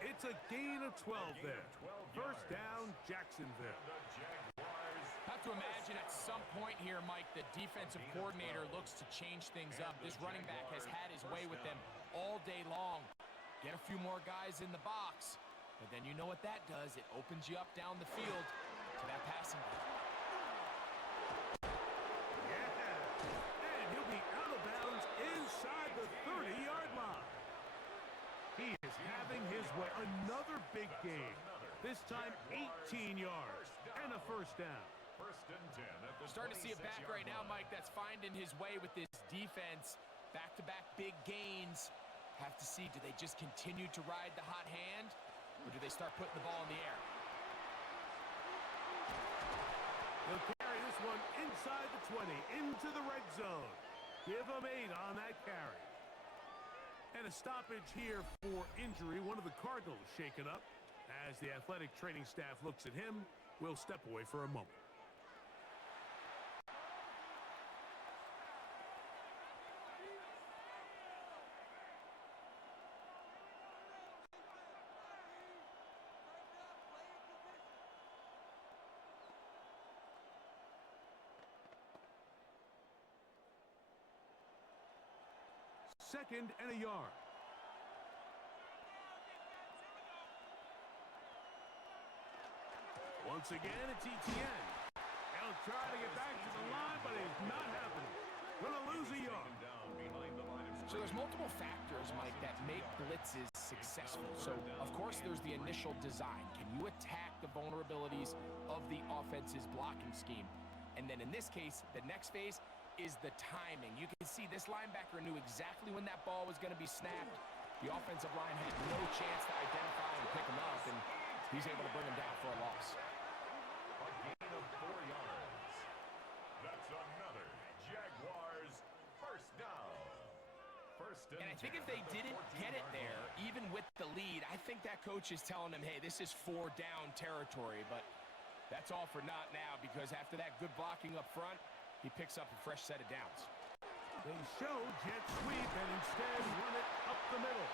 It's a gain of 12 there. First down, Jacksonville. Have to imagine at some point here, Mike, the defensive coordinator looks to change things up. This running back has had his way with them all day long. Get a few more guys in the box. But then you know what that does. It opens you up down the field to that passing game. And he'll be out of bounds inside the 30-yard line. He is having his way. Another big game. This time 18 yards and a first down. First and 10 at the Starting to see it back right now, Mike, that's finding his way with this defense. Back-to-back big gains. Have to see, do they just continue to ride the hot hand, or do they start putting the ball in the air? He'll carry this one inside the 20, into the red zone. Give him 8 on that carry. And a stoppage here for injury. One of the Cardinals shaken up. As the athletic training staff looks at him, we'll step away for a moment. Second and a yard. Once again, it's Etienne. He'll try to get back to the line, but it's not happening. Gonna lose a yard. So there's multiple factors, Mike, that make blitzes successful. So, of course, there's the initial design. Can you attack the vulnerabilities of the offense's blocking scheme? And then in this case, the next phase is the timing. You can see this linebacker knew exactly when that ball was going to be snapped. The offensive line had no chance to identify and pick him up, and he's able to bring him down for a loss. A gain of 4 yards. That's another Jaguars first down. And I think if they didn't get it there, even with the lead, I think that coach is telling them, hey, this is 4 down territory. But that's all for naught now, because after that good blocking up front, he picks up a fresh set of downs. They show jet sweep and instead run it up the middle.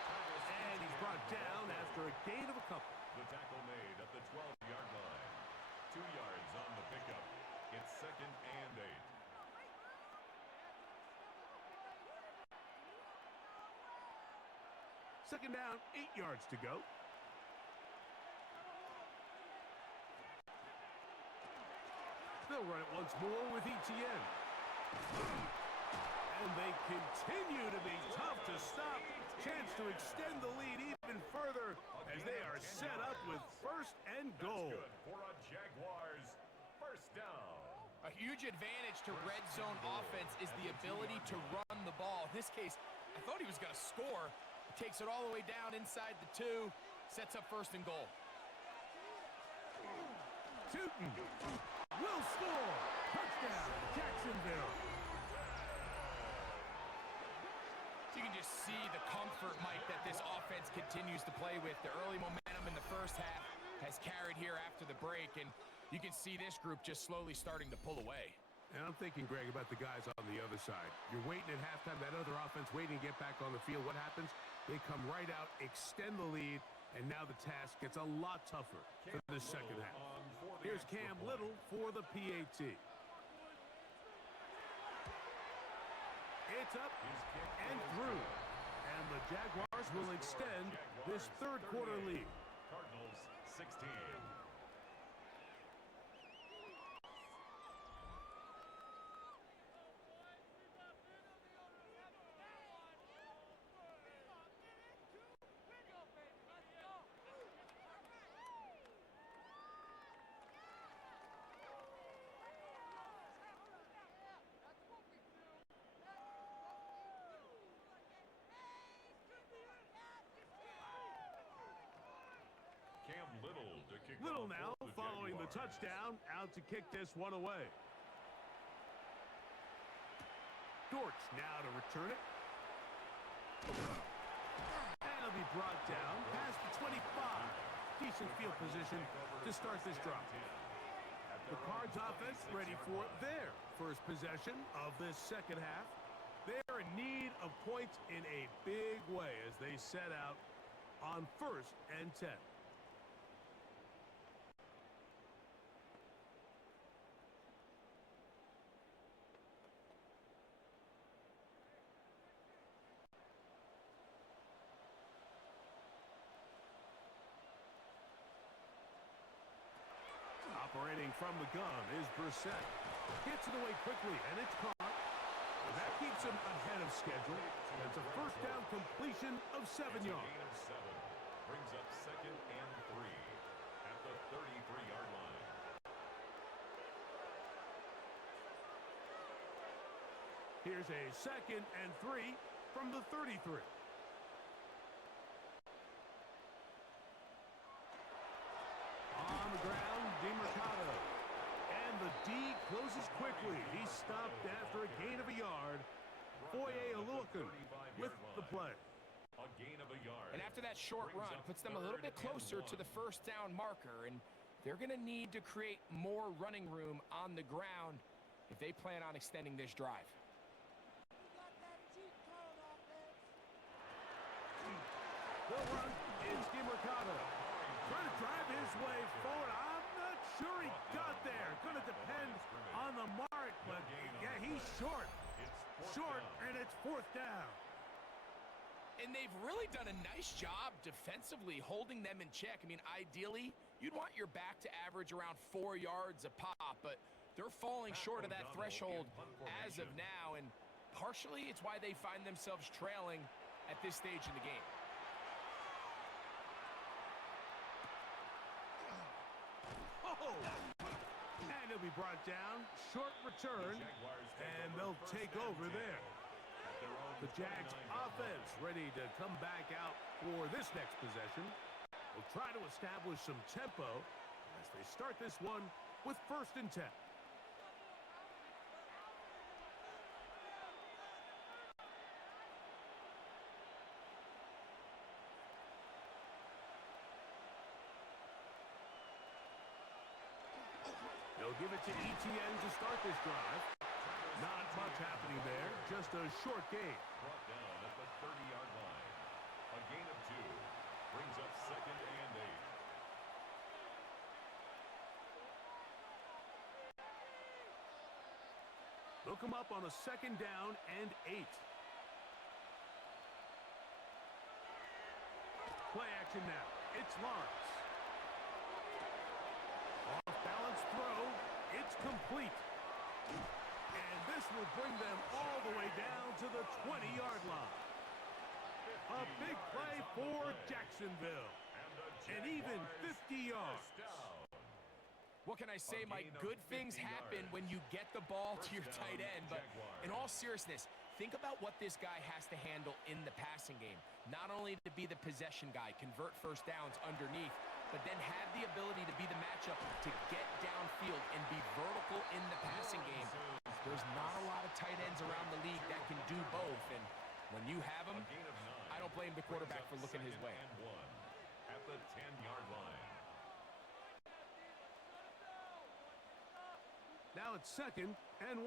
And he's brought down after a gain of a couple. The tackle made at the 12-yard line. 2 yards on the pickup. It's 2nd and 8. Second down, 8 yards to go. They'll run it once more with Etienne. And they continue to be tough to stop. Chance to extend the lead even further as they are set up with first and goal. That's good for a Jaguars first down. A huge advantage to red zone offense is the ability to run the ball. In this case, I thought he was going to score. He takes it all the way down inside the 2, sets up first and goal. Tootin will score. Touchdown, Jacksonville. You can just see the comfort, Mike, that this offense continues to play with. The early momentum in the first half has carried here after the break, and you can see this group just slowly starting to pull away. And I'm thinking, Greg, about the guys on the other side. You're waiting at halftime, that other offense waiting to get back on the field. What happens? They come right out, extend the lead, and now the task gets a lot tougher for the second half. Here's Cam Little for the PAT. It's up and through. And the Jaguars will extend this third quarter lead. Cardinals 16. Cam Little to kick Little off now for the following the Jaguars. touchdown, out to kick this one away. Dortch now to return it. And it'll be brought down past the 25. Decent field position to start this drive. The Cards offense ready for their first possession of this second half. They're in need of points in a big way as they set out on 1st and 10. Operating from the gun is Brissett. Gets it away quickly, and it's caught. That keeps him ahead of schedule. That's a first down completion of 7 yards. Gain of 7. Brings up 2nd and 3 at the 33-yard line. Here's a 2nd and 3 from the 33. On the ground, DeMercado. And the D closes quickly. He's stopped after a gain of a yard. Foye Aluakun with the play. A gain of a yard. And after that short run, puts them a little bit closer to the first down marker, and they're going to need to create more running room on the ground if they plan on extending this drive. The run is DeMercado. Trying to drive his way forward. I'm not sure he got there. Going to depend on the mark, but yeah, he's short. Short, and it's 4th down. And they've really done a nice job defensively holding them in check. I mean, ideally, you'd want your back to average around 4 yards a pop, but they're falling short of that threshold as of now, and partially it's why they find themselves trailing at this stage in the game. Oh! And he'll be brought down. Short return, and they'll take over there. The Jags offense ready to come back out for this next possession. Will try to establish some tempo as they start this one with 1st and 10. They'll give it to Etienne to start this drive. Not much happening there, just a short gain. Brought down at the 30-yard line. A gain of 2. Brings up 2nd and 8. Look him up on a 2nd down and 8. Play action now. It's Lawrence. Off-balance throw. It's complete. And this will bring them all the way down to the 20-yard line. A big play for Jacksonville. And even 50 yards. What can I say, Mike? Good things happen when you get the ball to your tight end. But in all seriousness, think about what this guy has to handle in the passing game. Not only to be the possession guy, convert first downs underneath, but then have the ability to be the matchup to get downfield and be vertical in the passing game. There's not a lot of tight ends around the league that can do both. And when you have them, I don't blame the quarterback for looking his way. At the 10-yard line. Now it's 2nd and 1.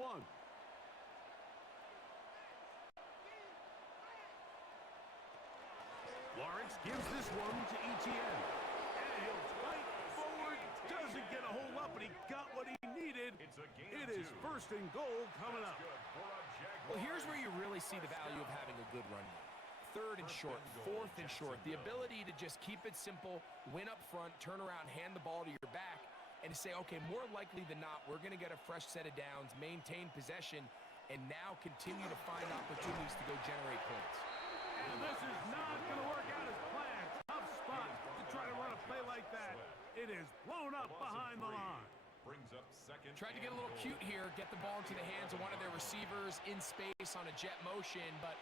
Lawrence gives this one to Etienne. And he'll fight forward. Doesn't get a whole lot, but he got what he needed. It is 1st and goal coming up. Well, here's where you really see the value of having a good run game. 3rd and short, 4th and short. The ability to just keep it simple, win up front, turn around, hand the ball to your back, and to say, okay, more likely than not, we're going to get a fresh set of downs, maintain possession, and now continue to find opportunities to go generate points. And this is not going to work out as planned. Tough spot to try to run a play like that. It is blown up behind the line. Brings up 2nd. Tried to get a little cute here, get the ball into the hands of one of their receivers in space on a jet motion, but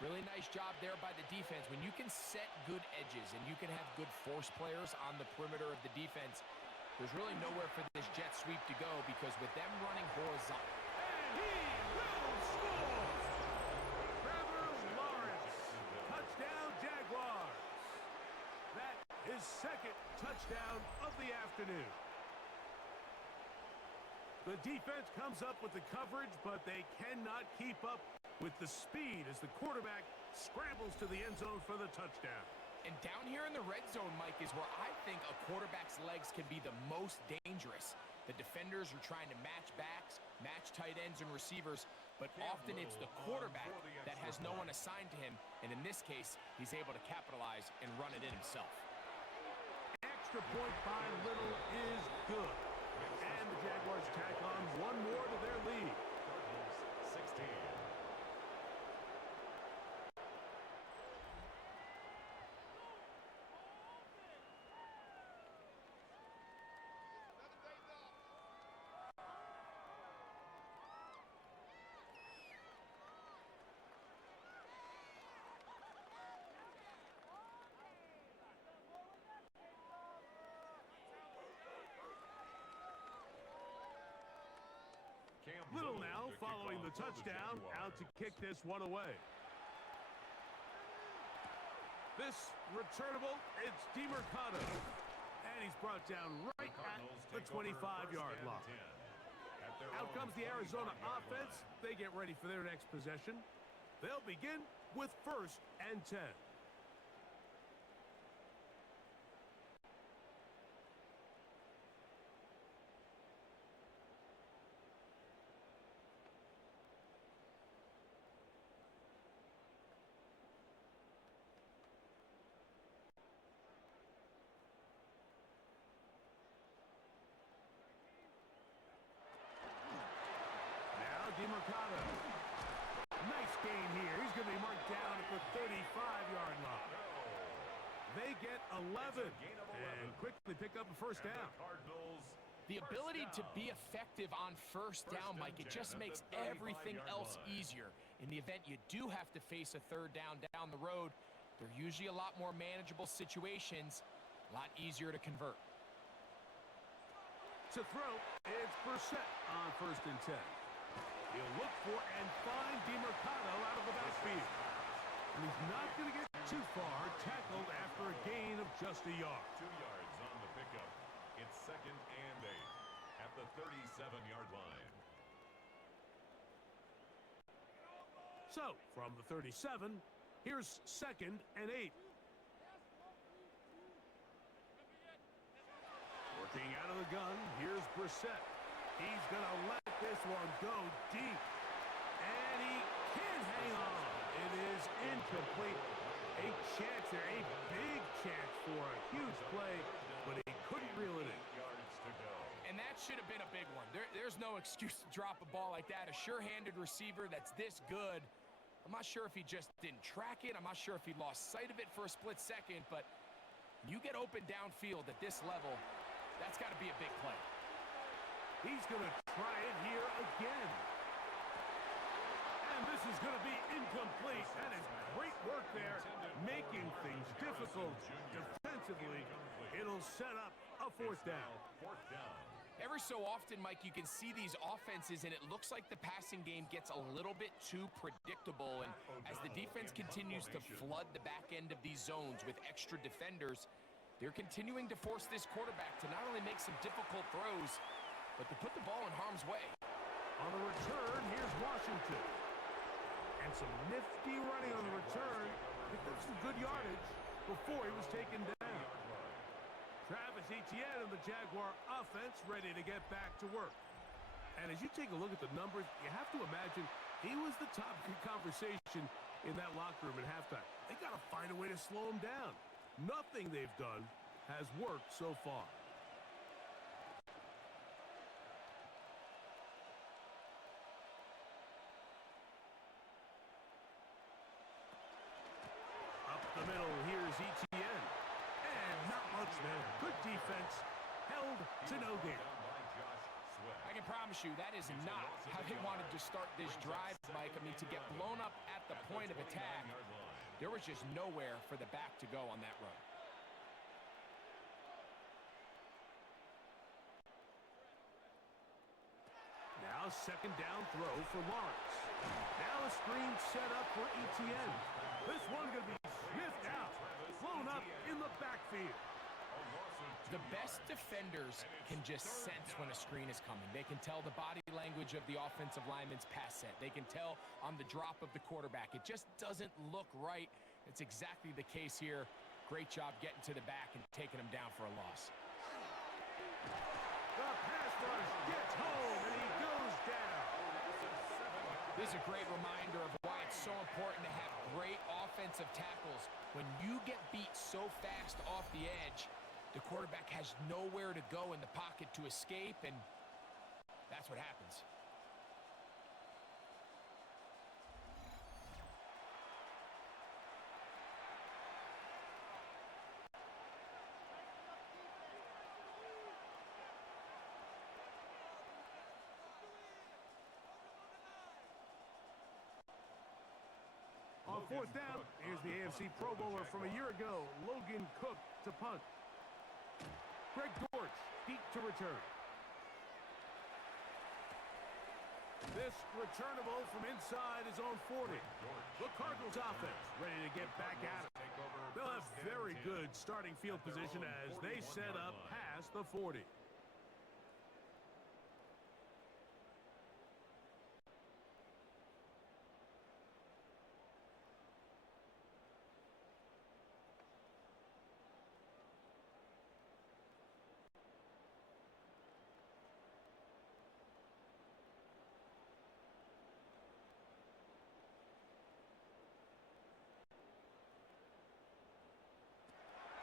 Really nice job there by the defense. When you can set good edges and you can have good force players on the perimeter of the defense, there's really nowhere for this jet sweep to go because with them running horizontal. And he will score! Trevor Lawrence, touchdown Jaguars. That is second touchdown of the afternoon. The defense comes up with the coverage, but they cannot keep up with the speed as the quarterback scrambles to the end zone for the touchdown. And down here in the red zone, Mike, is where I think a quarterback's legs can be the most dangerous. The defenders are trying to match backs, match tight ends and receivers, but often it's the quarterback that has no one assigned to him, and in this case, he's able to capitalize and run it in himself. Extra point by Little is good. And the Jaguars tack on one more to their lead. Cardinals 16. Little now following the touchdown, out to kick this one away. This returnable, it's DeMercado. And he's brought down right at the 25-yard line. Out comes the Arizona offense. They get ready for their next possession. They'll begin with 1st and 10. DeMercado. Nice gain here. He's going to be marked down at the 35-yard line. They get 11 and quickly pick up a first down. The ability to be effective on first down, Mike, it just makes everything else easier. In the event you do have to face a third down the road, they're usually a lot more manageable situations, a lot easier to convert. To throw, it's Brissett on 1st and 10. He'll look for and find DeMercado out of the backfield. And he's not going to get too far, tackled after a gain of just a yard. 2 yards on the pickup. It's 2nd and 8 at the 37-yard line. So, from the 37, here's 2nd and 8. Working out of the gun, here's Brissett. He's going to let this one go deep. And he can't hang on. It is incomplete. A chance there, a big chance for a huge play, but he couldn't reel it in. And that should have been a big one. There's no excuse to drop a ball like that. A sure-handed receiver that's this good. I'm not sure if he just didn't track it. I'm not sure if he lost sight of it for a split second, but you get open downfield at this level, that's got to be a big play. He's going to try it here again. And this is going to be incomplete. That is great work there, making things difficult defensively. It'll set up a 4th down. Every so often, Mike, you can see these offenses, and it looks like the passing game gets a little bit too predictable. And as the defense continues to flood the back end of these zones with extra defenders, they're continuing to force this quarterback to not only make some difficult throws, but to put the ball in harm's way. On the return, here's Washington. And some nifty running on the return. Picked up some good yardage before he was taken down. Travis Etienne and the Jaguar offense ready to get back to work. And as you take a look at the numbers, you have to imagine he was the topic of conversation in that locker room at halftime. They got to find a way to slow him down. Nothing they've done has worked so far. The middle, here's Etienne. And not much there. Good defense, held to no gain. I I can promise you that is not how they wanted to start this drive, Mike. I mean, to get blown up at the point of attack, there was just nowhere for the back to go on that run. Now second down throw for Lawrence. Now a screen set up for ETN. This one going to be sniffed out. Blown up in the backfield. The best defenders can just sense when a screen is coming. They can tell the body language of the offensive lineman's pass set. They can tell on the drop of the quarterback. It just doesn't look right. It's exactly the case here. Great job getting to the back and taking him down for a loss. The pass rush gets home, and he goes down. This is a great reminder of why it's so important to have great offensive tackles. When you get beat so fast off the edge, the quarterback has nowhere to go in the pocket to escape, and that's what happens. On fourth down, here's the AFC Pro Bowler from a year ago, Logan Cook to punt. Greg Dortch, deep to return. This returnable from inside his own 40. The Cardinals offense ready to get back at it. They'll have very good starting field position as they set up past the 40.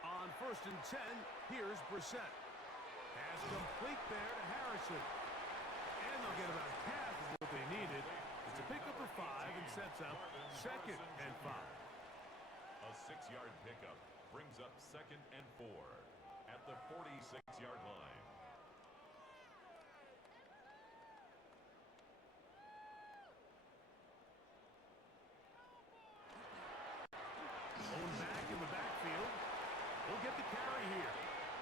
On first and 10, here's Brissett. Pass complete there to Harrison. And they'll get about half of what they needed. It's a pickup of 5 and sets up second and 5. A 6-yard pickup brings up second and 4 at the 46-yard line. Going back in the backfield. He'll get the carry here.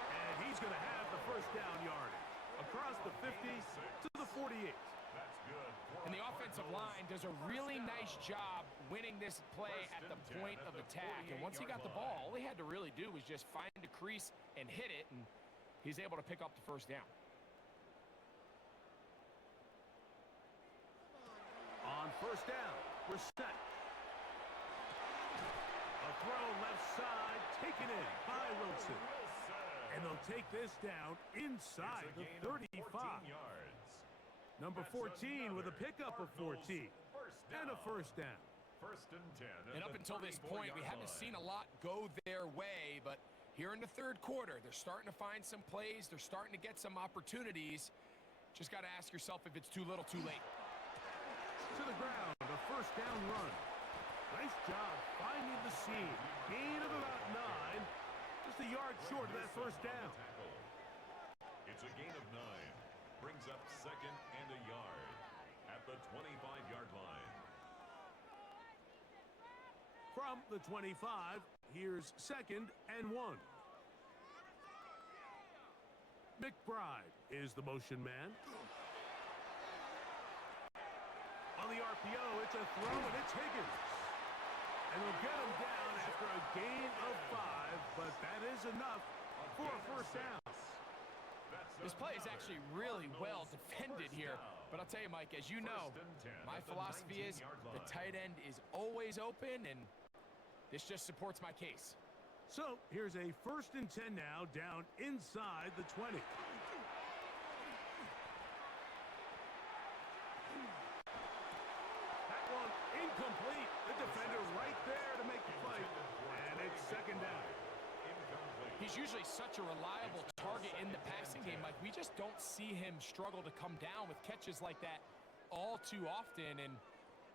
And he's going to have the first down yardage. Across the 50 to the 48. That's good. And the offensive line does a really nice job winning this play at the point of attack. And once he got the ball, all he had to really do was just find a crease and hit it, and he's able to pick up the first down. On first down, Brissett. A throw left side, taken in by Wilson. And they'll take this down inside the 35. Yards. Number 14 with a pickup of 14 and a first down. First and 10. And up until this point, we haven't seen a lot go their way, but here in the third quarter, they're starting to find some plays. They're starting to get some opportunities. Just got to ask yourself if it's too little, too late. To the ground, a first down run. Nice job finding the seam. Gain of about 9. Just a yard short of that first down. It's a gain of 9. Brings up second and a yard at the 25-yard line. From the 25, here's second and 1. McBride is the motion man. On the RPO, it's a throw, and it's Higgins. And they'll get him down after a gain of 5, but that is enough for a first down. This play is actually really well defended here. But I'll tell you, Mike, as you know, my philosophy is the tight end is always open, and this just supports my case. So here's a first and 10 now, down inside the 20. That one incomplete. The defender right there to make the play. And it's second down. He's usually such a reliable target in the passing game. Like, we just don't see him struggle to come down with catches like that all too often. And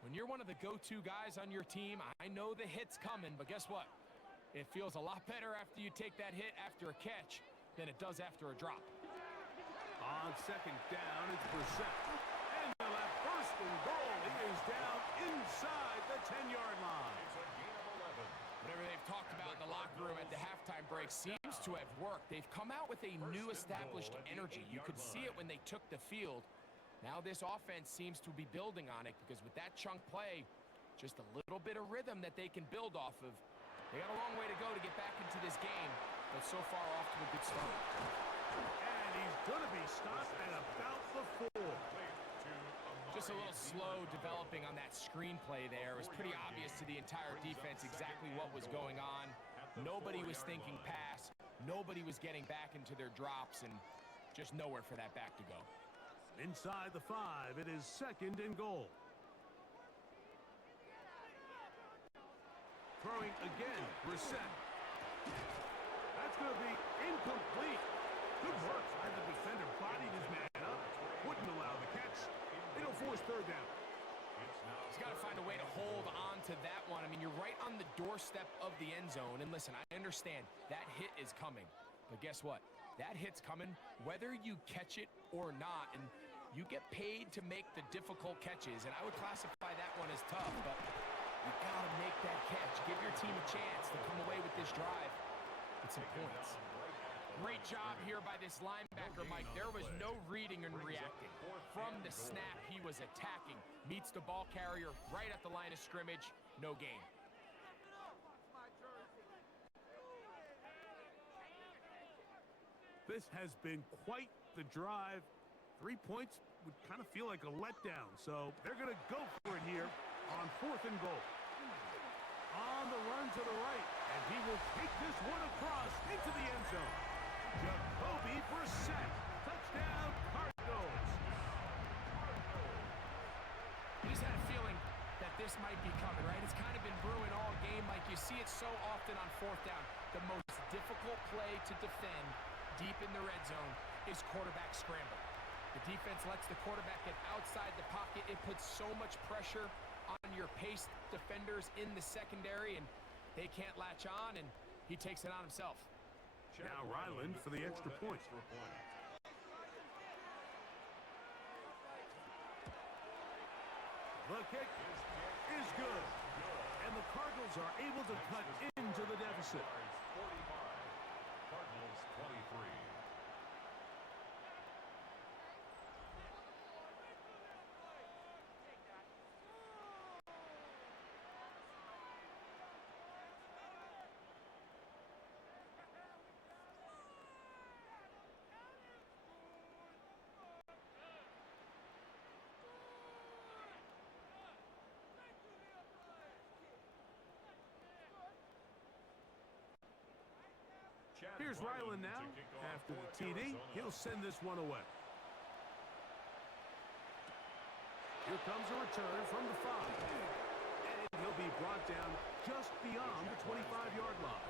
when you're one of the go-to guys on your team, I know the hit's coming, but guess what? It feels a lot better after you take that hit after a catch than it does after a drop. On second down, it's Brissett. And they'll have first and goal. He is down inside the 10-yard line. It's a gain of 11. Whatever they've talked about in the locker room at the halftime break seems to have worked. They've come out with a new established energy. You could see it when they took the field. Now this offense seems to be building on it because with that chunk play, just a little bit of rhythm that they can build off of. They got a long way to go to get back into this game, but so far off to a good start. And he's going to be stopped at about the 4. Just a little slow developing on that screenplay there. It was pretty obvious to the entire defense exactly what was going on. Nobody was thinking pass. Nobody was getting back into their drops, and just nowhere for that back to go. Inside the 5, it is second and goal. Throwing again, Brissett. That's going to be incomplete. Good work by the defender. Bodied his man up. Wouldn't allow the catch. It'll force third down. He's got to find a way to hold on to that one. I mean, you're right on the doorstep of the end zone. And listen, I understand that hit is coming. But guess what? That hit's coming whether you catch it or not. And you get paid to make the difficult catches. And I would classify that one as tough. But you got to make that catch. Give your team a chance to come away with this drive with some points. Great job here by this linebacker, Mike. There was no reading and reacting. From the snap, he was attacking. Meets the ball carrier right at the line of scrimmage. No gain. This has been quite the drive. 3 points would kind of feel like a letdown. So they're going to go for it here on fourth and goal. On the run to the right. And he will take this one across into the end zone. Jacoby Brissett. Touchdown, Cardinals. You just had a feeling that this might be coming, right? It's kind of been brewing all game. Like you see it so often on fourth down. The most difficult play to defend deep in the red zone is quarterback scramble. The defense lets the quarterback get outside the pocket. It puts so much pressure on your paced defenders in the secondary, and they can't latch on, and he takes it on himself. Now Ryland for the extra point. The kick is good. And the Cardinals are able to cut into the deficit. 45. Cardinals 23. Here's Ryland now. After the TD, he'll send this one away. Here comes a return from the 5. And he'll be brought down just beyond the 25-yard line.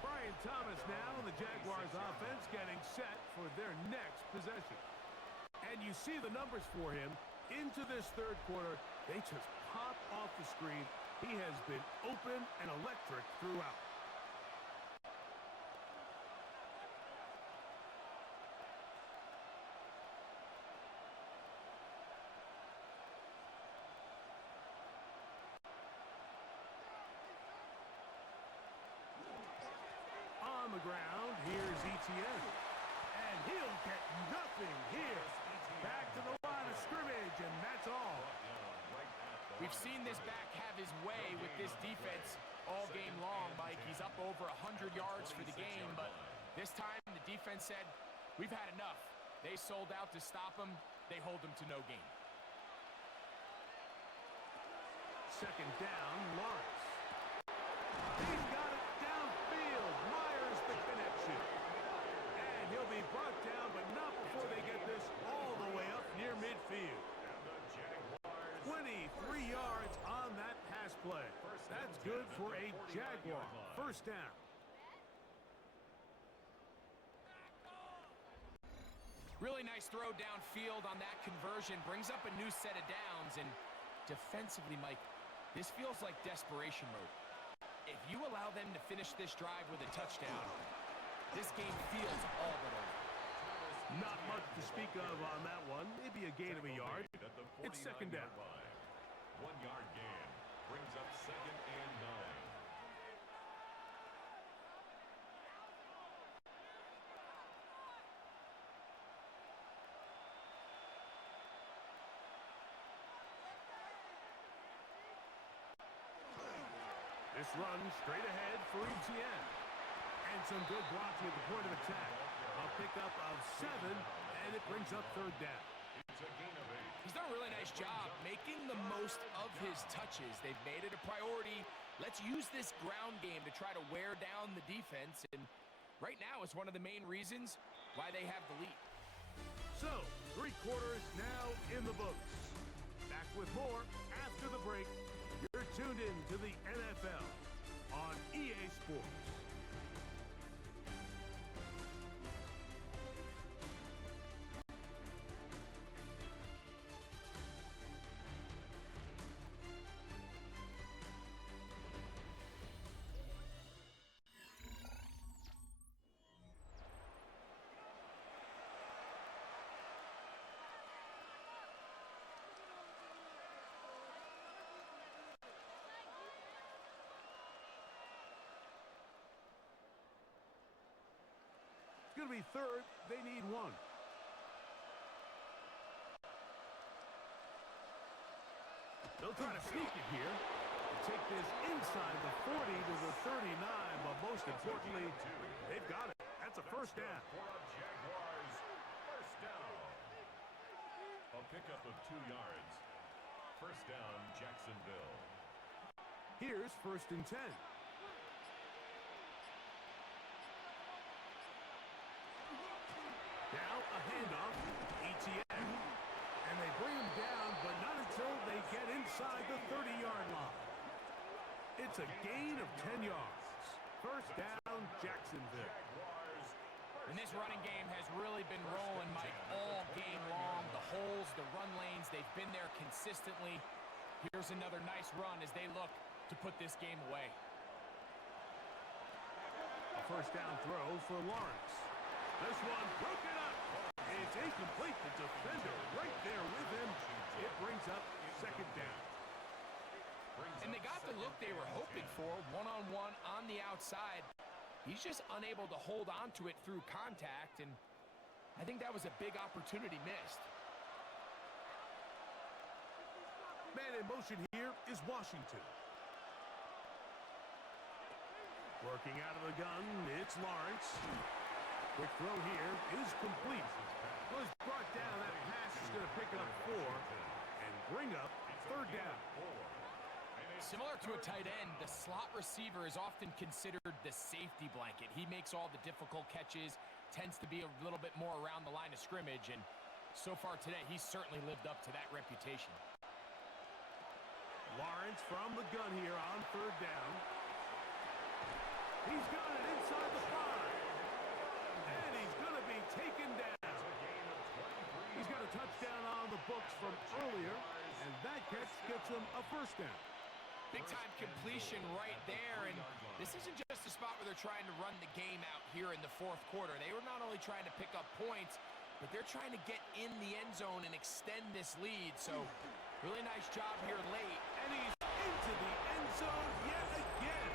Brian Thomas now, and the Jaguars offense getting set for their next possession. And you see the numbers for him into this third quarter. They just pop off the screen. He has been open and electric throughout. On the ground, here's Etienne. And he'll get nothing here. Back to the line of scrimmage, and that's all. We've seen this back have his way with this defense all game long, Mike. He's up over 100 yards for the game, but this time the defense said, we've had enough. They sold out to stop him. They hold him to no gain. Second down, Lawrence. He's got it downfield. Myers the connection. And he'll be brought down, but not before they get this all the way up near midfield. 23 yards on that pass play. That's good for a Jaguar. First down. Really nice throw downfield on that conversion. Brings up a new set of downs. And defensively, Mike, this feels like desperation mode. If you allow them to finish this drive with a touchdown, this game feels all but over. Not much to speak of on that one. Maybe a gain of a yard. It's second down. 1 yard gain brings up second and 9. This run straight ahead for Etienne. And some good blocking at the point of attack. A pickup of 7, and it brings up third down. It's a gain of 8. He's done a really nice job making the most of his touches. They've made it a priority. Let's use this ground game to try to wear down the defense. And right now it's one of the main reasons why they have the lead. So, 3 quarters now in the books. Back with more after the break. You're tuned in to the NFL on EA Sports. It's going to be third. They need 1. They'll try to sneak it here. Take this inside the 40 to the 39, but most importantly, they've got it. That's a first down. For a Jaguars first down. A pickup of 2 yards. First down, Jacksonville. Here's first and 10. Now a handoff, Etienne. And they bring him down, but not until they get inside the 30-yard line. It's a gain of 10 yards. First down, Jacksonville. And this running game has really been rolling, Mike, all game long. The holes, the run lanes, they've been there consistently. Here's another nice run as they look to put this game away. A first down throw for Lawrence. This one broken up. It's incomplete. The defender right there with him. It brings up second down. And they got the look they were hoping for, one-on-one on the outside. He's just unable to hold on to it through contact, and I think that was a big opportunity missed. Man in motion here is Washington. Working out of the gun, it's Lawrence. Quick throw here is complete. Was brought down. That pass is going to pick up 4 and bring up third down. Similar to a tight end, the slot receiver is often considered the safety blanket. He makes all the difficult catches, tends to be a little bit more around the line of scrimmage, and so far today, he's certainly lived up to that reputation. Lawrence from the gun here on third down. He's got it inside the 5. And he's going to be taken down. He's got a touchdown on the books from earlier, and that catch gets him a first down. Big-time completion right there, and this isn't just a spot where they're trying to run the game out here in the fourth quarter. They were not only trying to pick up points, but they're trying to get in the end zone and extend this lead. So, really nice job here late. And he's into the end zone yet again.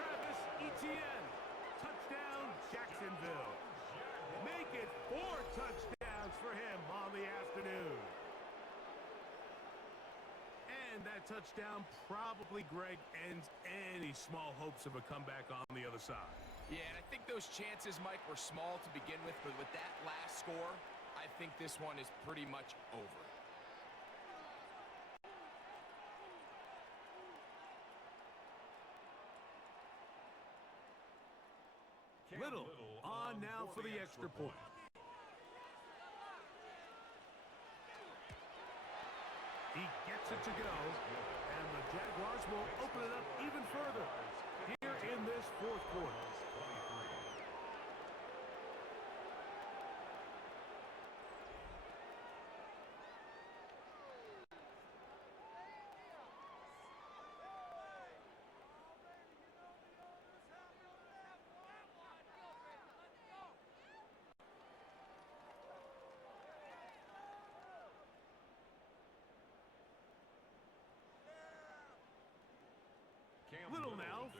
Travis Etienne. Touchdown, Jacksonville. Make it 4 touchdowns for him on the afternoon. And that touchdown probably, Greg, ends any small hopes of a comeback on the other side. Yeah, and I think those chances, Mike, were small to begin with, but with that last score, I think this one is pretty much over. Little on now for the extra point. He gets it to go, and the Jaguars will open it up even further here in this fourth quarter.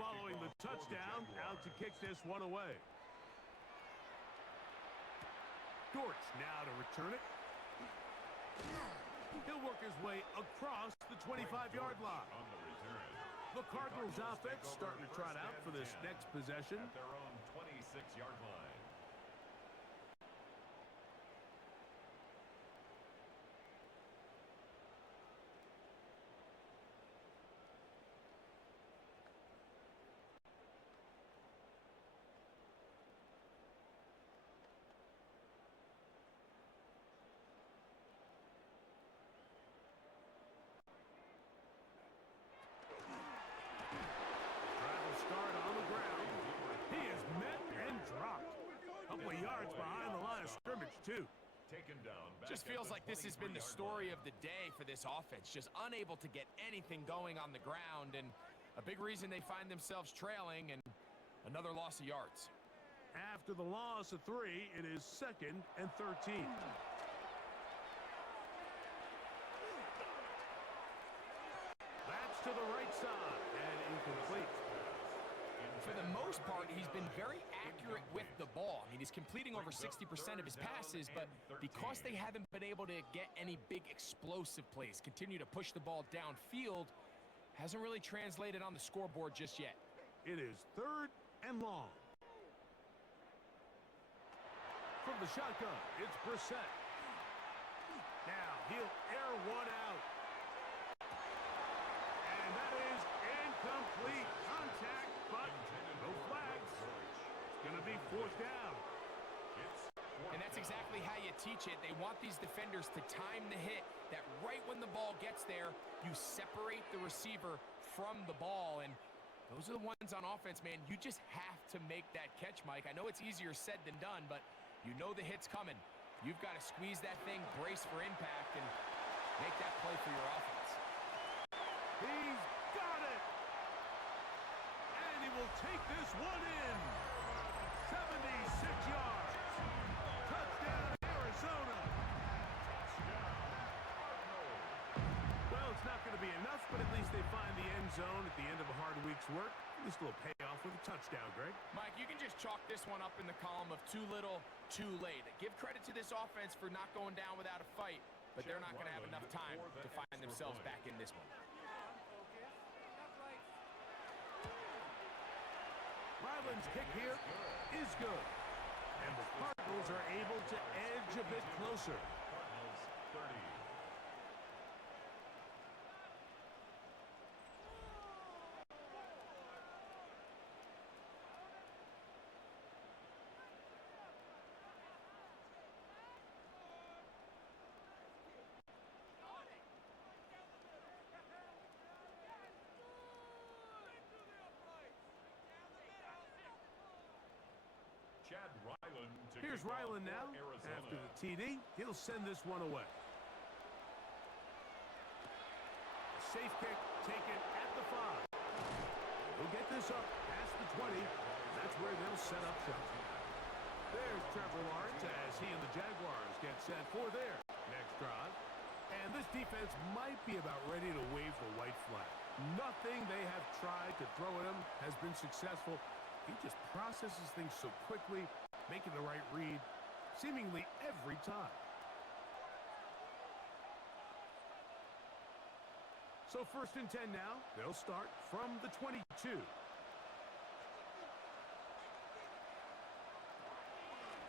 following the touchdown, out to kick this one away. Dortch now to return it. He'll work his way across the 25-yard line. On the return. The Cardinals offense starting to trot out for this next possession. At their own 26-yard line. Start on the ground. He is met and dropped. A couple of yards behind the line of scrimmage, too. Taken down. Just feels like this has been the story of the day for this offense. Just unable to get anything going on the ground, and a big reason they find themselves trailing and another loss of yards. After the loss of 3, it is 2nd and 13. That's to the right side and incomplete. For the most part, he's been very accurate with the ball. I mean, he's completing over 60% of his passes, but because they haven't been able to get any big explosive plays, continue to push the ball downfield, hasn't really translated on the scoreboard just yet. It is 3rd and long. From the shotgun, it's Brissett. Now he'll air one out. And that is incomplete. Contact, but no flags. It's going to be 4th down. And that's exactly how you teach it. They want these defenders to time the hit, that right when the ball gets there, you separate the receiver from the ball. And those are the ones on offense, man. You just have to make that catch, Mike. I know it's easier said than done, but you know the hit's coming. You've got to squeeze that thing, brace for impact, and make that play for your offense. He's got it! And he will take this one in. 76 yards. Touchdown, Arizona. Well, it's not going to be enough, but at least they find the end zone at the end of a hard week's work. This little payoff with a touchdown, Greg. Mike, you can just chalk this one up in the column of too little, too late. Give credit to this offense for not going down without a fight, but they're not going to have enough time to find themselves back in this one. Ryland's kick here is good. And the Cardinals are able to edge a bit closer. Cardinals 30. Here's Ryland now. After the TD, he'll send this one away. A safe kick taken at the 5. He'll get this up past the 20. That's where they'll set up shop. There's Trevor Lawrence as he and the Jaguars get set for their next drive. And this defense might be about ready to wave the white flag. Nothing they have tried to throw at him has been successful. He just processes things so quickly, making the right read seemingly every time. So 1st and 10 now. They'll start from the 22.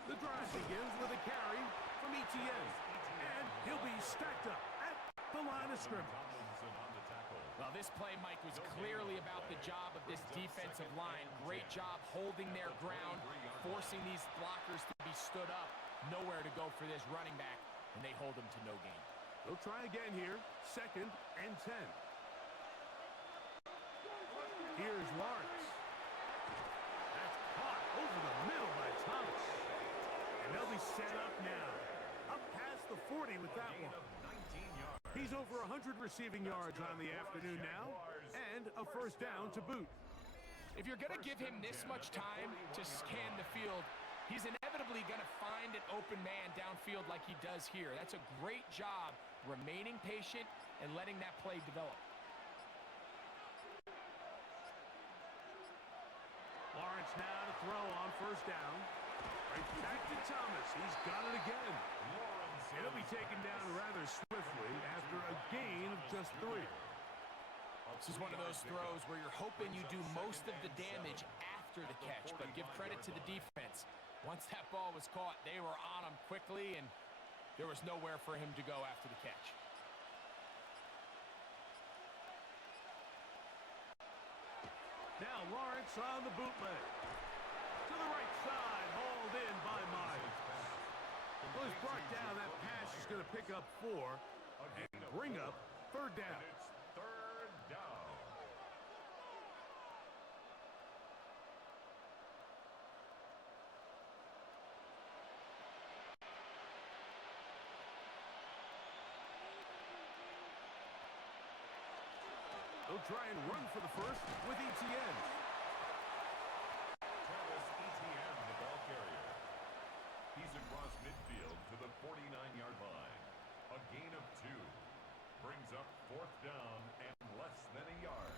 The drive begins with a carry from Etienne. And he'll be stacked up at the line of scrimmage. Well, this play, Mike, was clearly about the job of this defensive line. Great job holding their ground, forcing these blockers to be stood up. Nowhere to go for this running back, and they hold him to no gain. They'll try again here. 2nd and 10. Here's Lawrence. That's caught over the middle by Thomas. And they'll be set up now. Up past the 40 with that one. He's over 100 receiving yards on the afternoon now, and a 1st down to boot. If you're going to give him this much time to scan the field, he's inevitably going to find an open man downfield like he does here. That's a great job remaining patient and letting that play develop. Lawrence now to throw on first down. Right back to Thomas. He's got it again. He'll be taken down rather swiftly after a gain of just 3. This is one of those throws where you're hoping you do most of the damage after the catch, but give credit to the defense. Once that ball was caught, they were on him quickly, and there was nowhere for him to go after the catch. Now Lawrence on the bootleg. To the right side, hauled in by Myers. Well, he's brought down. That pass is going to pick up 4 and bring up third down. It's third down. They'll try and run for the first with Etienne. Travis Etienne, the ball carrier. He's across midfield to the 49-yard line. A gain of 2. Brings up fourth down and less than a yard.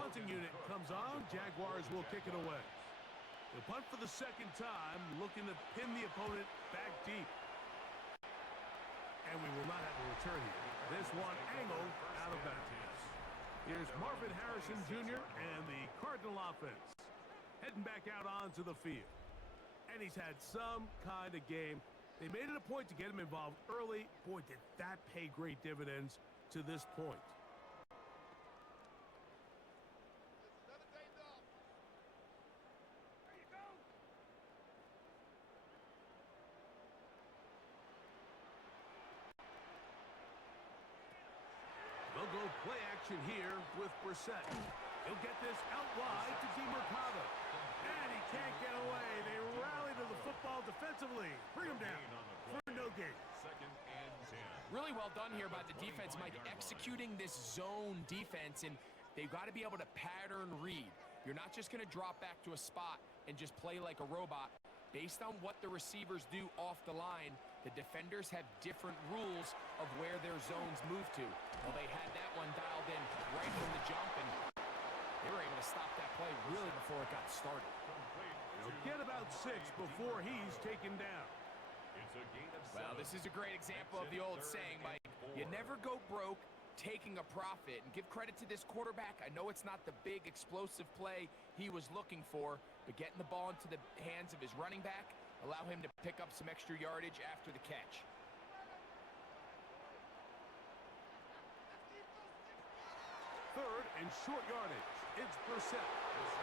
Punting unit comes on. Jaguars will kick it away. The punt for the second time, looking to pin the opponent back deep. And we will not have a return here. This one angled out of bounds. Here's Marvin Harrison Jr. and the Cardinal offense heading back out onto the field. And he's had some kind of game. They made it a point to get him involved early. Boy, did that pay great dividends to this point. They'll go play action here with Brissett. He'll get this out wide to DeMercado. And he can't get away. They rally to the football defensively. Bring him down for no gain. Second and 10. Really well done here by the defense, Mike, executing this zone defense, and they've got to be able to pattern read. You're not just going to drop back to a spot and just play like a robot. Based on what the receivers do off the line, the defenders have different rules of where their zones move to. Well, they had that one dialed in right from the jump, and they were able to stop that play really before it got started. He'll get about 6 before he's taken down. It's a gain of 7. Well, this is a great example of the old saying, Mike. You never go broke taking a profit. And give credit to this quarterback. I know it's not the big explosive play he was looking for, but getting the ball into the hands of his running back, allow him to pick up some extra yardage after the catch. Third and short yardage. It's Brissett.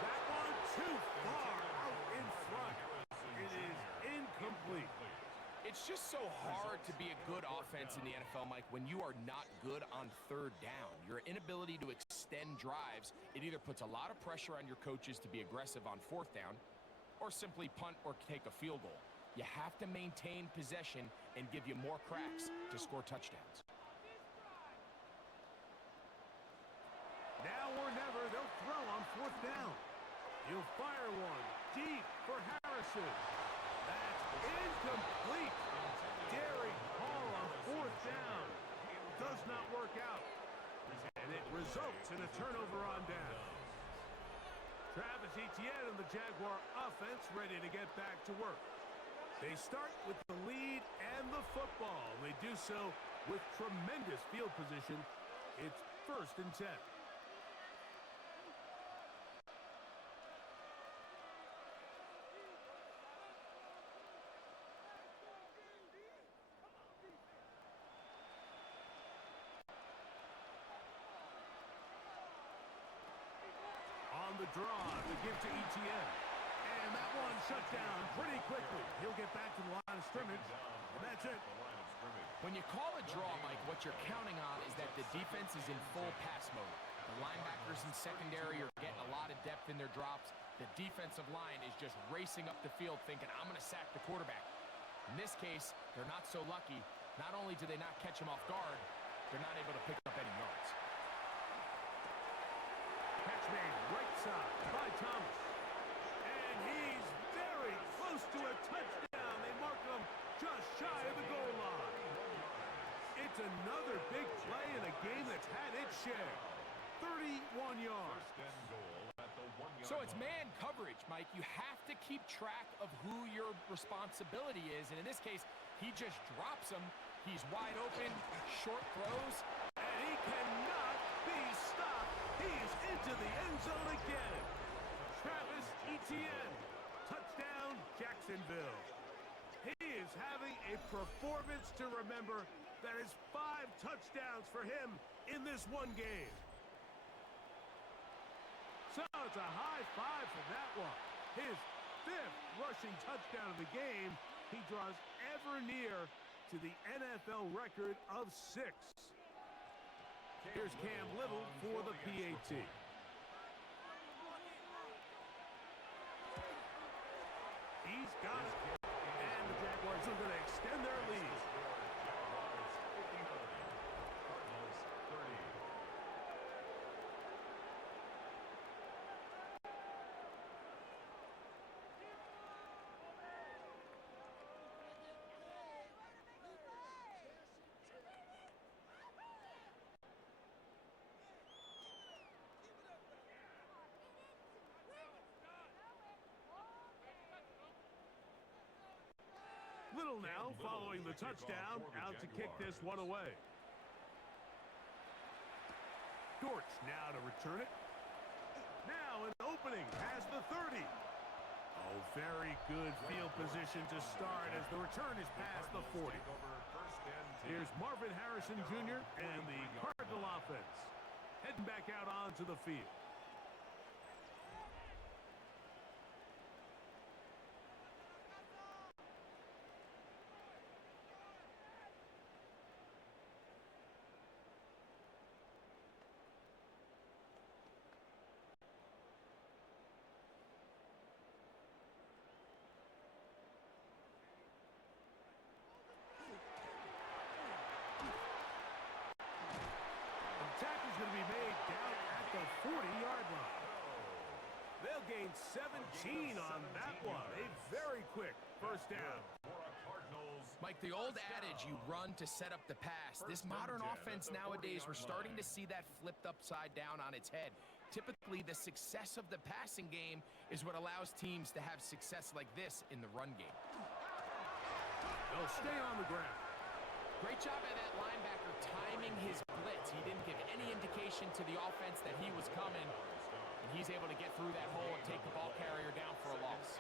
That one too far out in front. It is incomplete. It's just so hard to be a good offense in the NFL, Mike, when you are not good on third down. Your inability to extend drives, it either puts a lot of pressure on your coaches to be aggressive on fourth down or simply punt or take a field goal. You have to maintain possession and give you more cracks to score touchdowns. Now or never, they'll throw on fourth down. He'll fire one deep for Harrison. That's incomplete. Derek Hall on fourth down. Does not work out. And it results in a turnover on down. Travis Etienne and the Jaguar offense ready to get back to work. They start with the lead and the football. They do so with tremendous field position. It's first and 10. On the draw, to give to Etienne. And that one shut down pretty quickly. He'll get back to the line of scrimmage, and that's it. When you call a draw, Mike, what you're counting on is that the defense is in full pass mode. The linebackers in secondary are getting a lot of depth in their drops. The defensive line is just racing up the field thinking, I'm going to sack the quarterback. In this case, they're not so lucky. Not only do they not catch him off guard, they're not able to pick up any yards. Catch made right side by Thomas. And he's very close to a touchdown. They mark him just shy of the goal line. It's another big play in a game that's had its share. 31 yards. First and goal at the 1-yard So it's line. man coverage, Mike. You have to keep track of who your responsibility is. And in this case, he just drops him. He's wide open, short throws. And he cannot be stopped. He's into the end zone again. Travis Etienne. Touchdown, Jacksonville. He is having a performance to remember. That is 5 touchdowns for him in this one game. So it's a high five for that one. His 5th rushing touchdown of the game. He draws ever near to the NFL record of 6. Here's Cam Little for the PAT. He's got it. And the Jaguars are going to extend their lead. Cardinals 30. Little now following the touchdown, out to kick this one away. Dortch now to return it. Now an opening past the 30. Oh, very good field position to start as the return is past the 40. Here's Marvin Harrison Jr. and the Cardinal offense heading back out onto the field. Tackle's going to be made down at the 40-yard line. They'll gain 17 on that one. A very quick first down. Mike, the old adage, you run to set up the pass. This modern offense nowadays, we're starting to see that flipped upside down on its head. Typically, the success of the passing game is what allows teams to have success like this in the run game. They'll stay on the ground. Great job by that linebacker timing his blitz. He didn't give any indication to the offense that he was coming, and he's able to get through that hole and take the ball carrier down for a loss.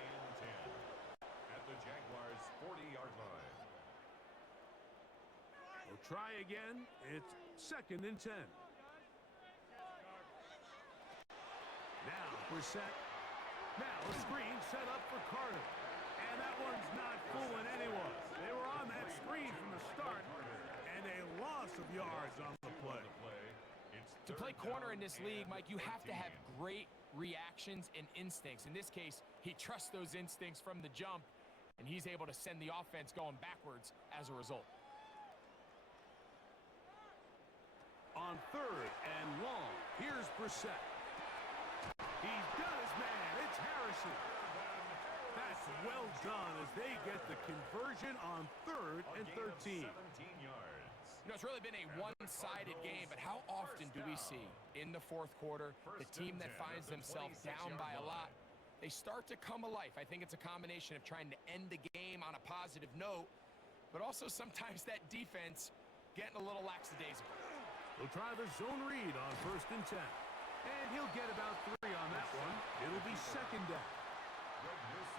At the Jaguars' 40-yard line. We'll try again. It's 2nd and 10. Now we're set. Now a screen set up for Carter. And that one's not fooling anyone. They were on that screen from the start, and a loss of yards on the play. To play corner in this league, Mike, you have to have great reactions and instincts. In this case, he trusts those instincts from the jump, and he's able to send the offense going backwards as a result. On 3rd and long, here's Brissett. He's got his man. It's Harrison. That's well done as they get the conversion on 3rd and 13. 17 yards. You know, it's really been a one-sided game, but how often do we see in the 4th quarter the team that finds themselves down by a lot, they start to come alive. I think it's a combination of trying to end the game on a positive note, but also sometimes that defense getting a little lackadaisical. We'll try the zone read on 1st and 10. And he'll get about 3 on that one. It'll be 2nd down.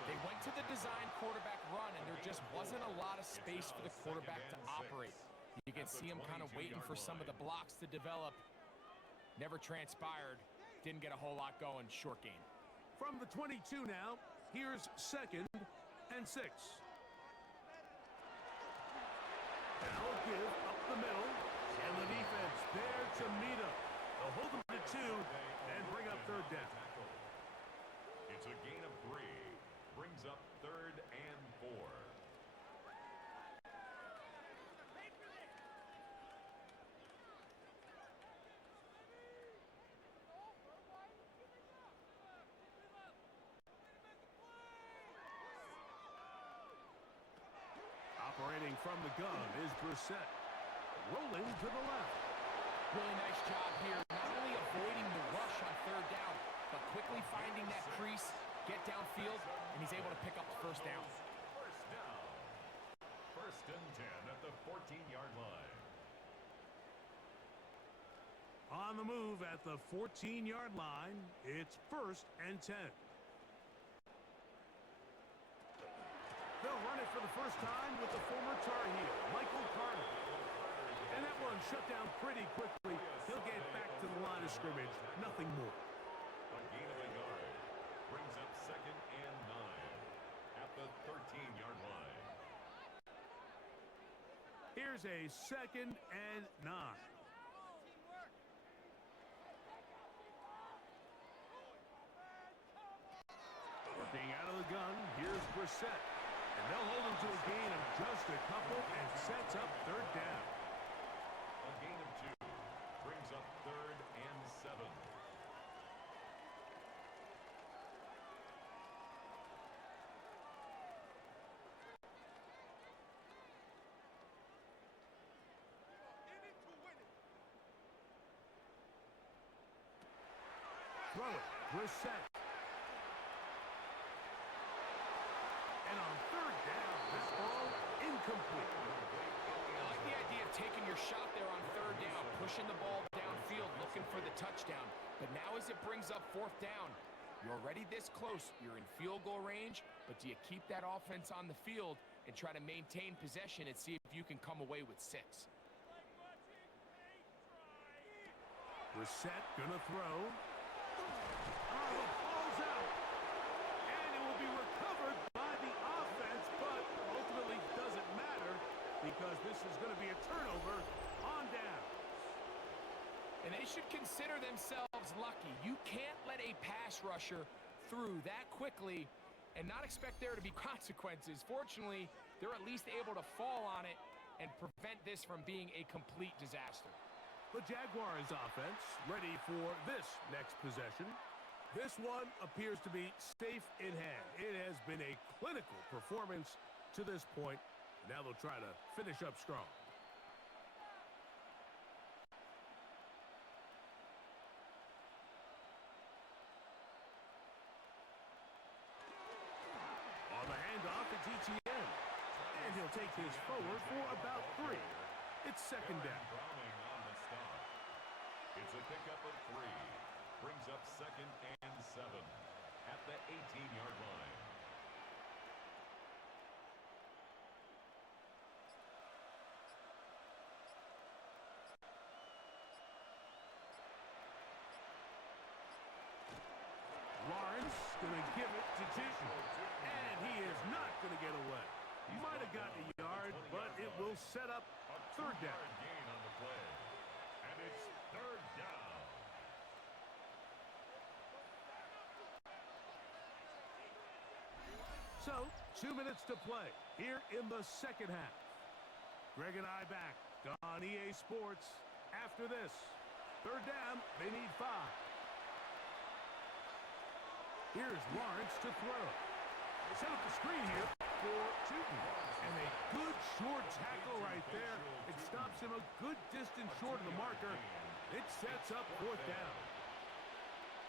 They went to the design quarterback run, and there just wasn't a lot of space for the quarterback to operate. You can see him kind of waiting for some of the blocks to develop. Never transpired. Didn't get a whole lot going. Short game. From the 22 now, here's 2nd and 6. Now give up the middle, and the defense there to meet him. They'll hold them to 2 and bring up 3rd down. It's a gain of 3. Brings up 3rd and 4. Throwing from the gun is Brissett. Rolling to the left. Really nice job here, not only avoiding the rush on third down, but quickly finding that crease, get downfield, and he's able to pick up the first down. First down. First and 10 at the 14-yard line. On the move at the 14-yard line, it's first and 10. They'll run it for the first time with the former Tar Heel, Michael Carter. And that one shut down pretty quickly. He'll get back to the line of scrimmage, nothing more. A gain of a yard brings up second and 9 at the 13-yard line. Here's a second and 9. Working out of the gun, here's Brissett. And they'll hold him to a gain of just a couple and sets up third down. A gain of 2 brings up third and 7. Throw it, Brissett. And on third down, that ball incomplete. I like the idea of taking your shot there on third down, pushing the ball downfield, looking for the touchdown. But now as it brings up fourth down, you're already this close. You're in field goal range, but do you keep that offense on the field and try to maintain possession and see if you can come away with 6? Brissett gonna throw. Oh, the ball's out. And it will be recovered by the offense, but ultimately doesn't matter because this is going to be a turnover on downs. And they should consider themselves lucky. You can't let a pass rusher through that quickly and not expect there to be consequences. Fortunately, they're at least able to fall on it and prevent this from being a complete disaster. The Jaguars offense ready for this next possession. This one appears to be safe in hand. It has been a clinical performance to this point. Now they'll try to finish up strong. On the handoff, it's ETN. And he'll take this forward for about 3. It's second down. Browning on the stop. It's a pickup of 3. Brings up second and 7 at the 18-yard line. Lawrence going to give it to Tishu. And he is not going to get away. Might have gotten a yard, but it will set up third down. Gain on the play. And it's third down. So, 2 minutes to play here in the second half. Greg and I back on EA Sports. After this, third down, they need 5. Here's Lawrence to throw. They set up the screen here for Tootin. And a good short tackle right there. It stops him a good distance short of the marker. It sets up fourth down.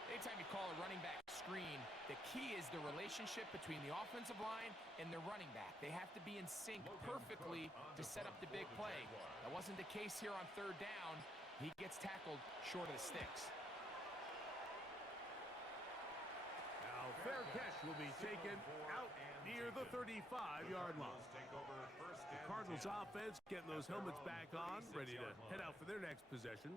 Anytime you call a running back screen, the key is the relationship between the offensive line and the running back. They have to be in sync perfectly to set up the big play. That wasn't the case here on third down. He gets tackled short of the sticks. Now, fair catch will be taken out near the 35-yard line. The Cardinals offense getting those helmets back on, ready to head out for their next possession.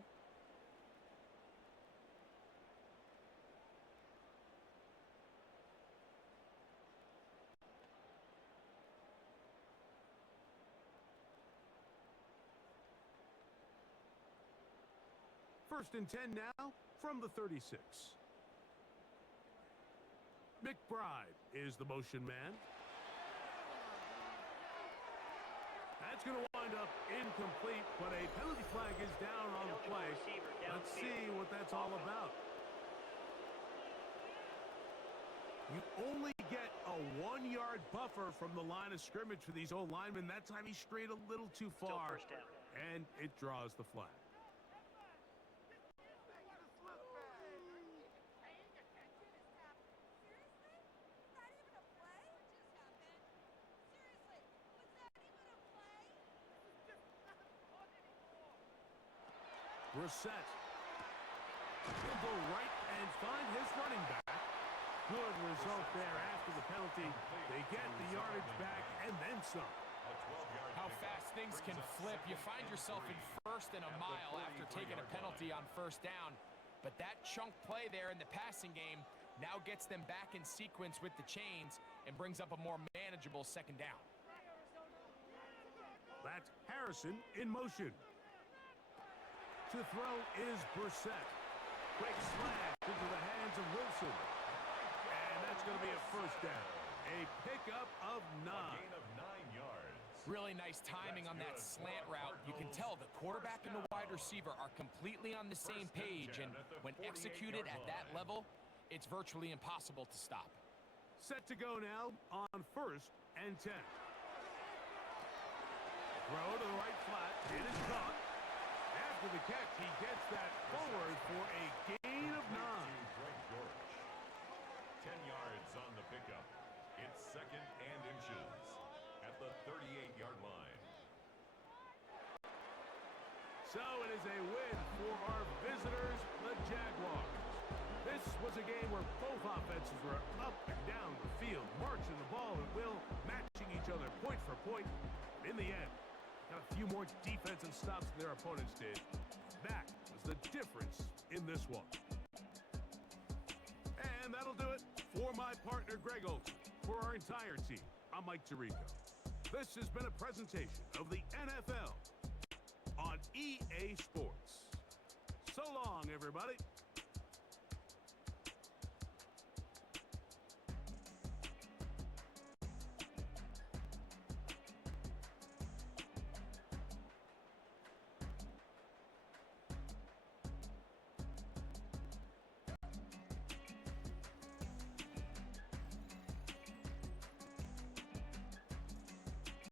First and 10 now from the 36. McBride is the motion man. That's going to wind up incomplete, but a penalty flag is down on the play. Let's see what that's all about. You only get a 1-yard buffer from the line of scrimmage for these old linemen. That time he strayed a little too Still far, first down. and it draws the flag. Brissett. He'll go right and find his running back. Good result there after the penalty. They get the yardage back and then some. How fast things can flip. You find yourself in first and a mile after taking a penalty on first down. But that chunk play there in the passing game now gets them back in sequence with the chains and brings up a more manageable second down. That's Harrison in motion. To throw is Brissett. Quick slash into the hands of Wilson. And that's going to be a first down. A pickup of 9. A gain of 9 yards. Really nice timing on that slant route. You can tell the quarterback and the wide receiver are completely on the same page, and when executed at that level, it's virtually impossible to stop. Set to go now on 1st and 10. Throw to the right flat. It is caught. After the catch, he gets that forward for a gain of 9. 10 yards on the pickup. It's 2nd and inches at the 38-yard line. So it is a win for our visitors, the Jaguars. This was a game where both offenses were up and down the field, marching the ball at will, matching each other point for point. In the end, got a few more defensive stops than their opponents did. That was the difference in this one. And that'll do it for my partner, Gxlden. For our entire team, I'm Mike Tirico. This has been a presentation of the NFL on EA Sports. So long, everybody.